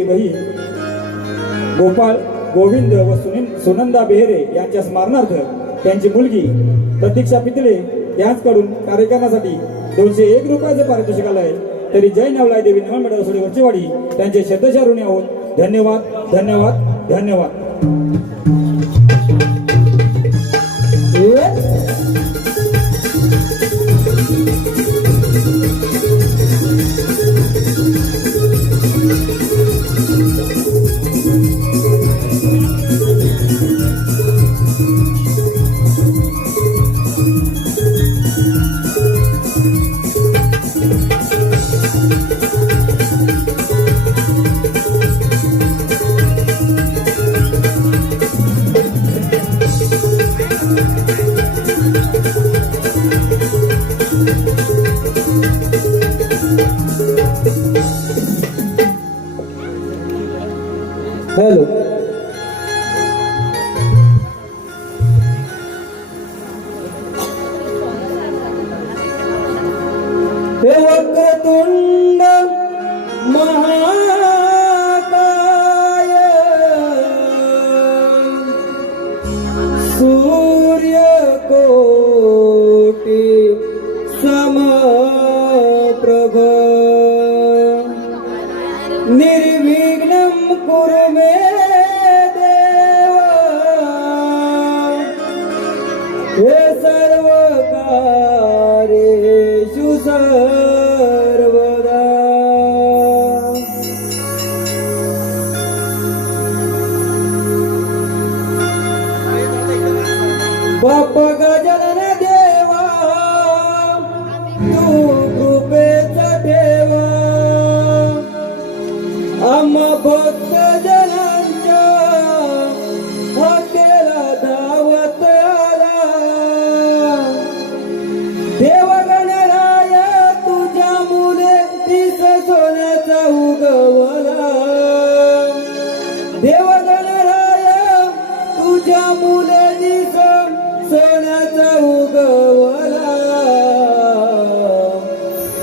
बहीण गोपाळ गोविंद व सुनंदा बेहरे यांच्या स्मरणार्थ त्यांची मुलगी प्रतीक्षा पितळे यांच्याकडून कार्यक्रमासाठी 201 रुपयाचे पारितोषिक आलं आहे. तरी जय नवलाय देवी नमन मंडळ सोडे वरचीवाडी त्यांचे शतशः ऋणी आहोत. धन्यवाद धन्यवाद धन्यवाद. हॅलो हे वक्रतुंड महाकाय सूर्यकोटि समप्रभ निर्विघ्नं कुरु मे देव हे सर्व कार्येषु सर्वदा. बाप गजानन देवा तू कृपेचा ठेवा आम्हा भक्त जनांच्या हॉटेला धावत आला. देव गणराय तुझ्या मुले तीस सोन्याचा उगवला. देव गणराय तुझ्या मुले तीस सोन्याचा उगवला.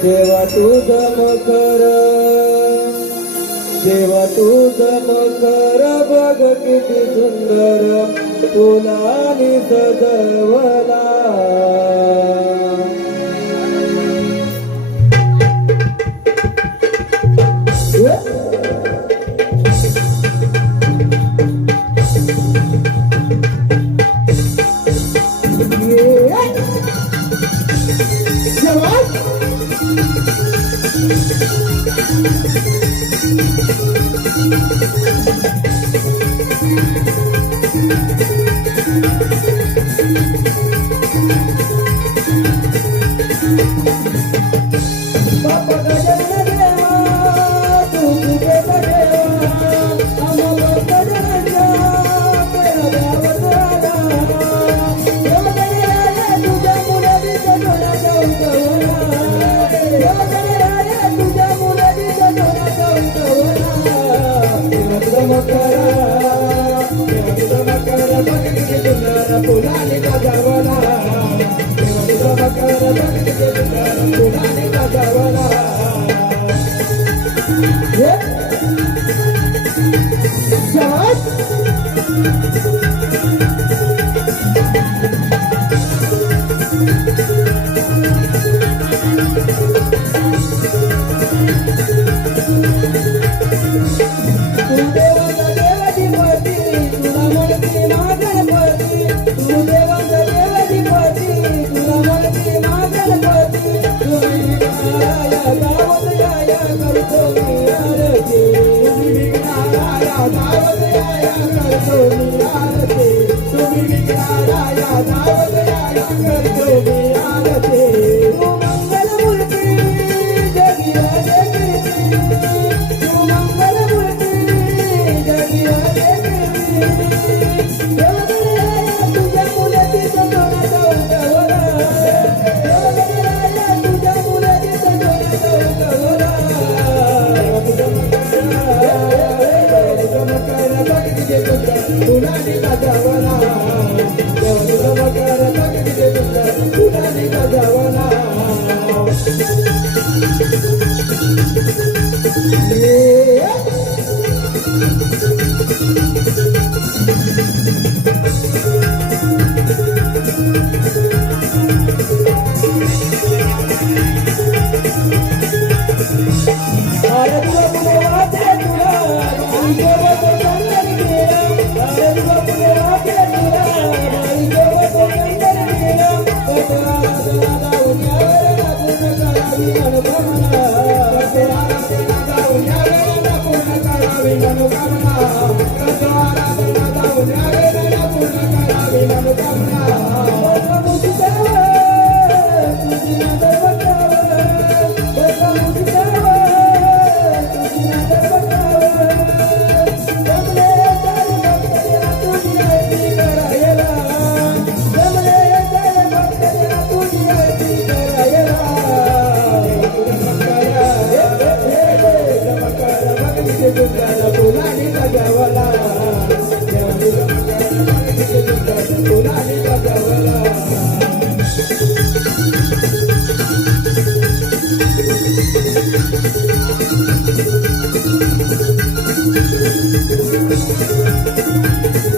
देवा तुझं मकर देवा तुझं मकर बघ किती सुंदर फुलांनी सजवला. बाप गजानन देवा तू कृपेचा ठेवा आम्हा भक्त जनांच्या हॉटेला धावत आला. देव गणराय तुझ्या मुले तीस सोन्याचा उगवला. देव गणराय तुझ्या मुले तीस सोन्याचा उगवला. देवा तुझं मकर बघ किती सुंदर फुलांनी सजवला. देवा तुझं मकर बघ किती सुंदर फुलांनी सजवला. Thank you.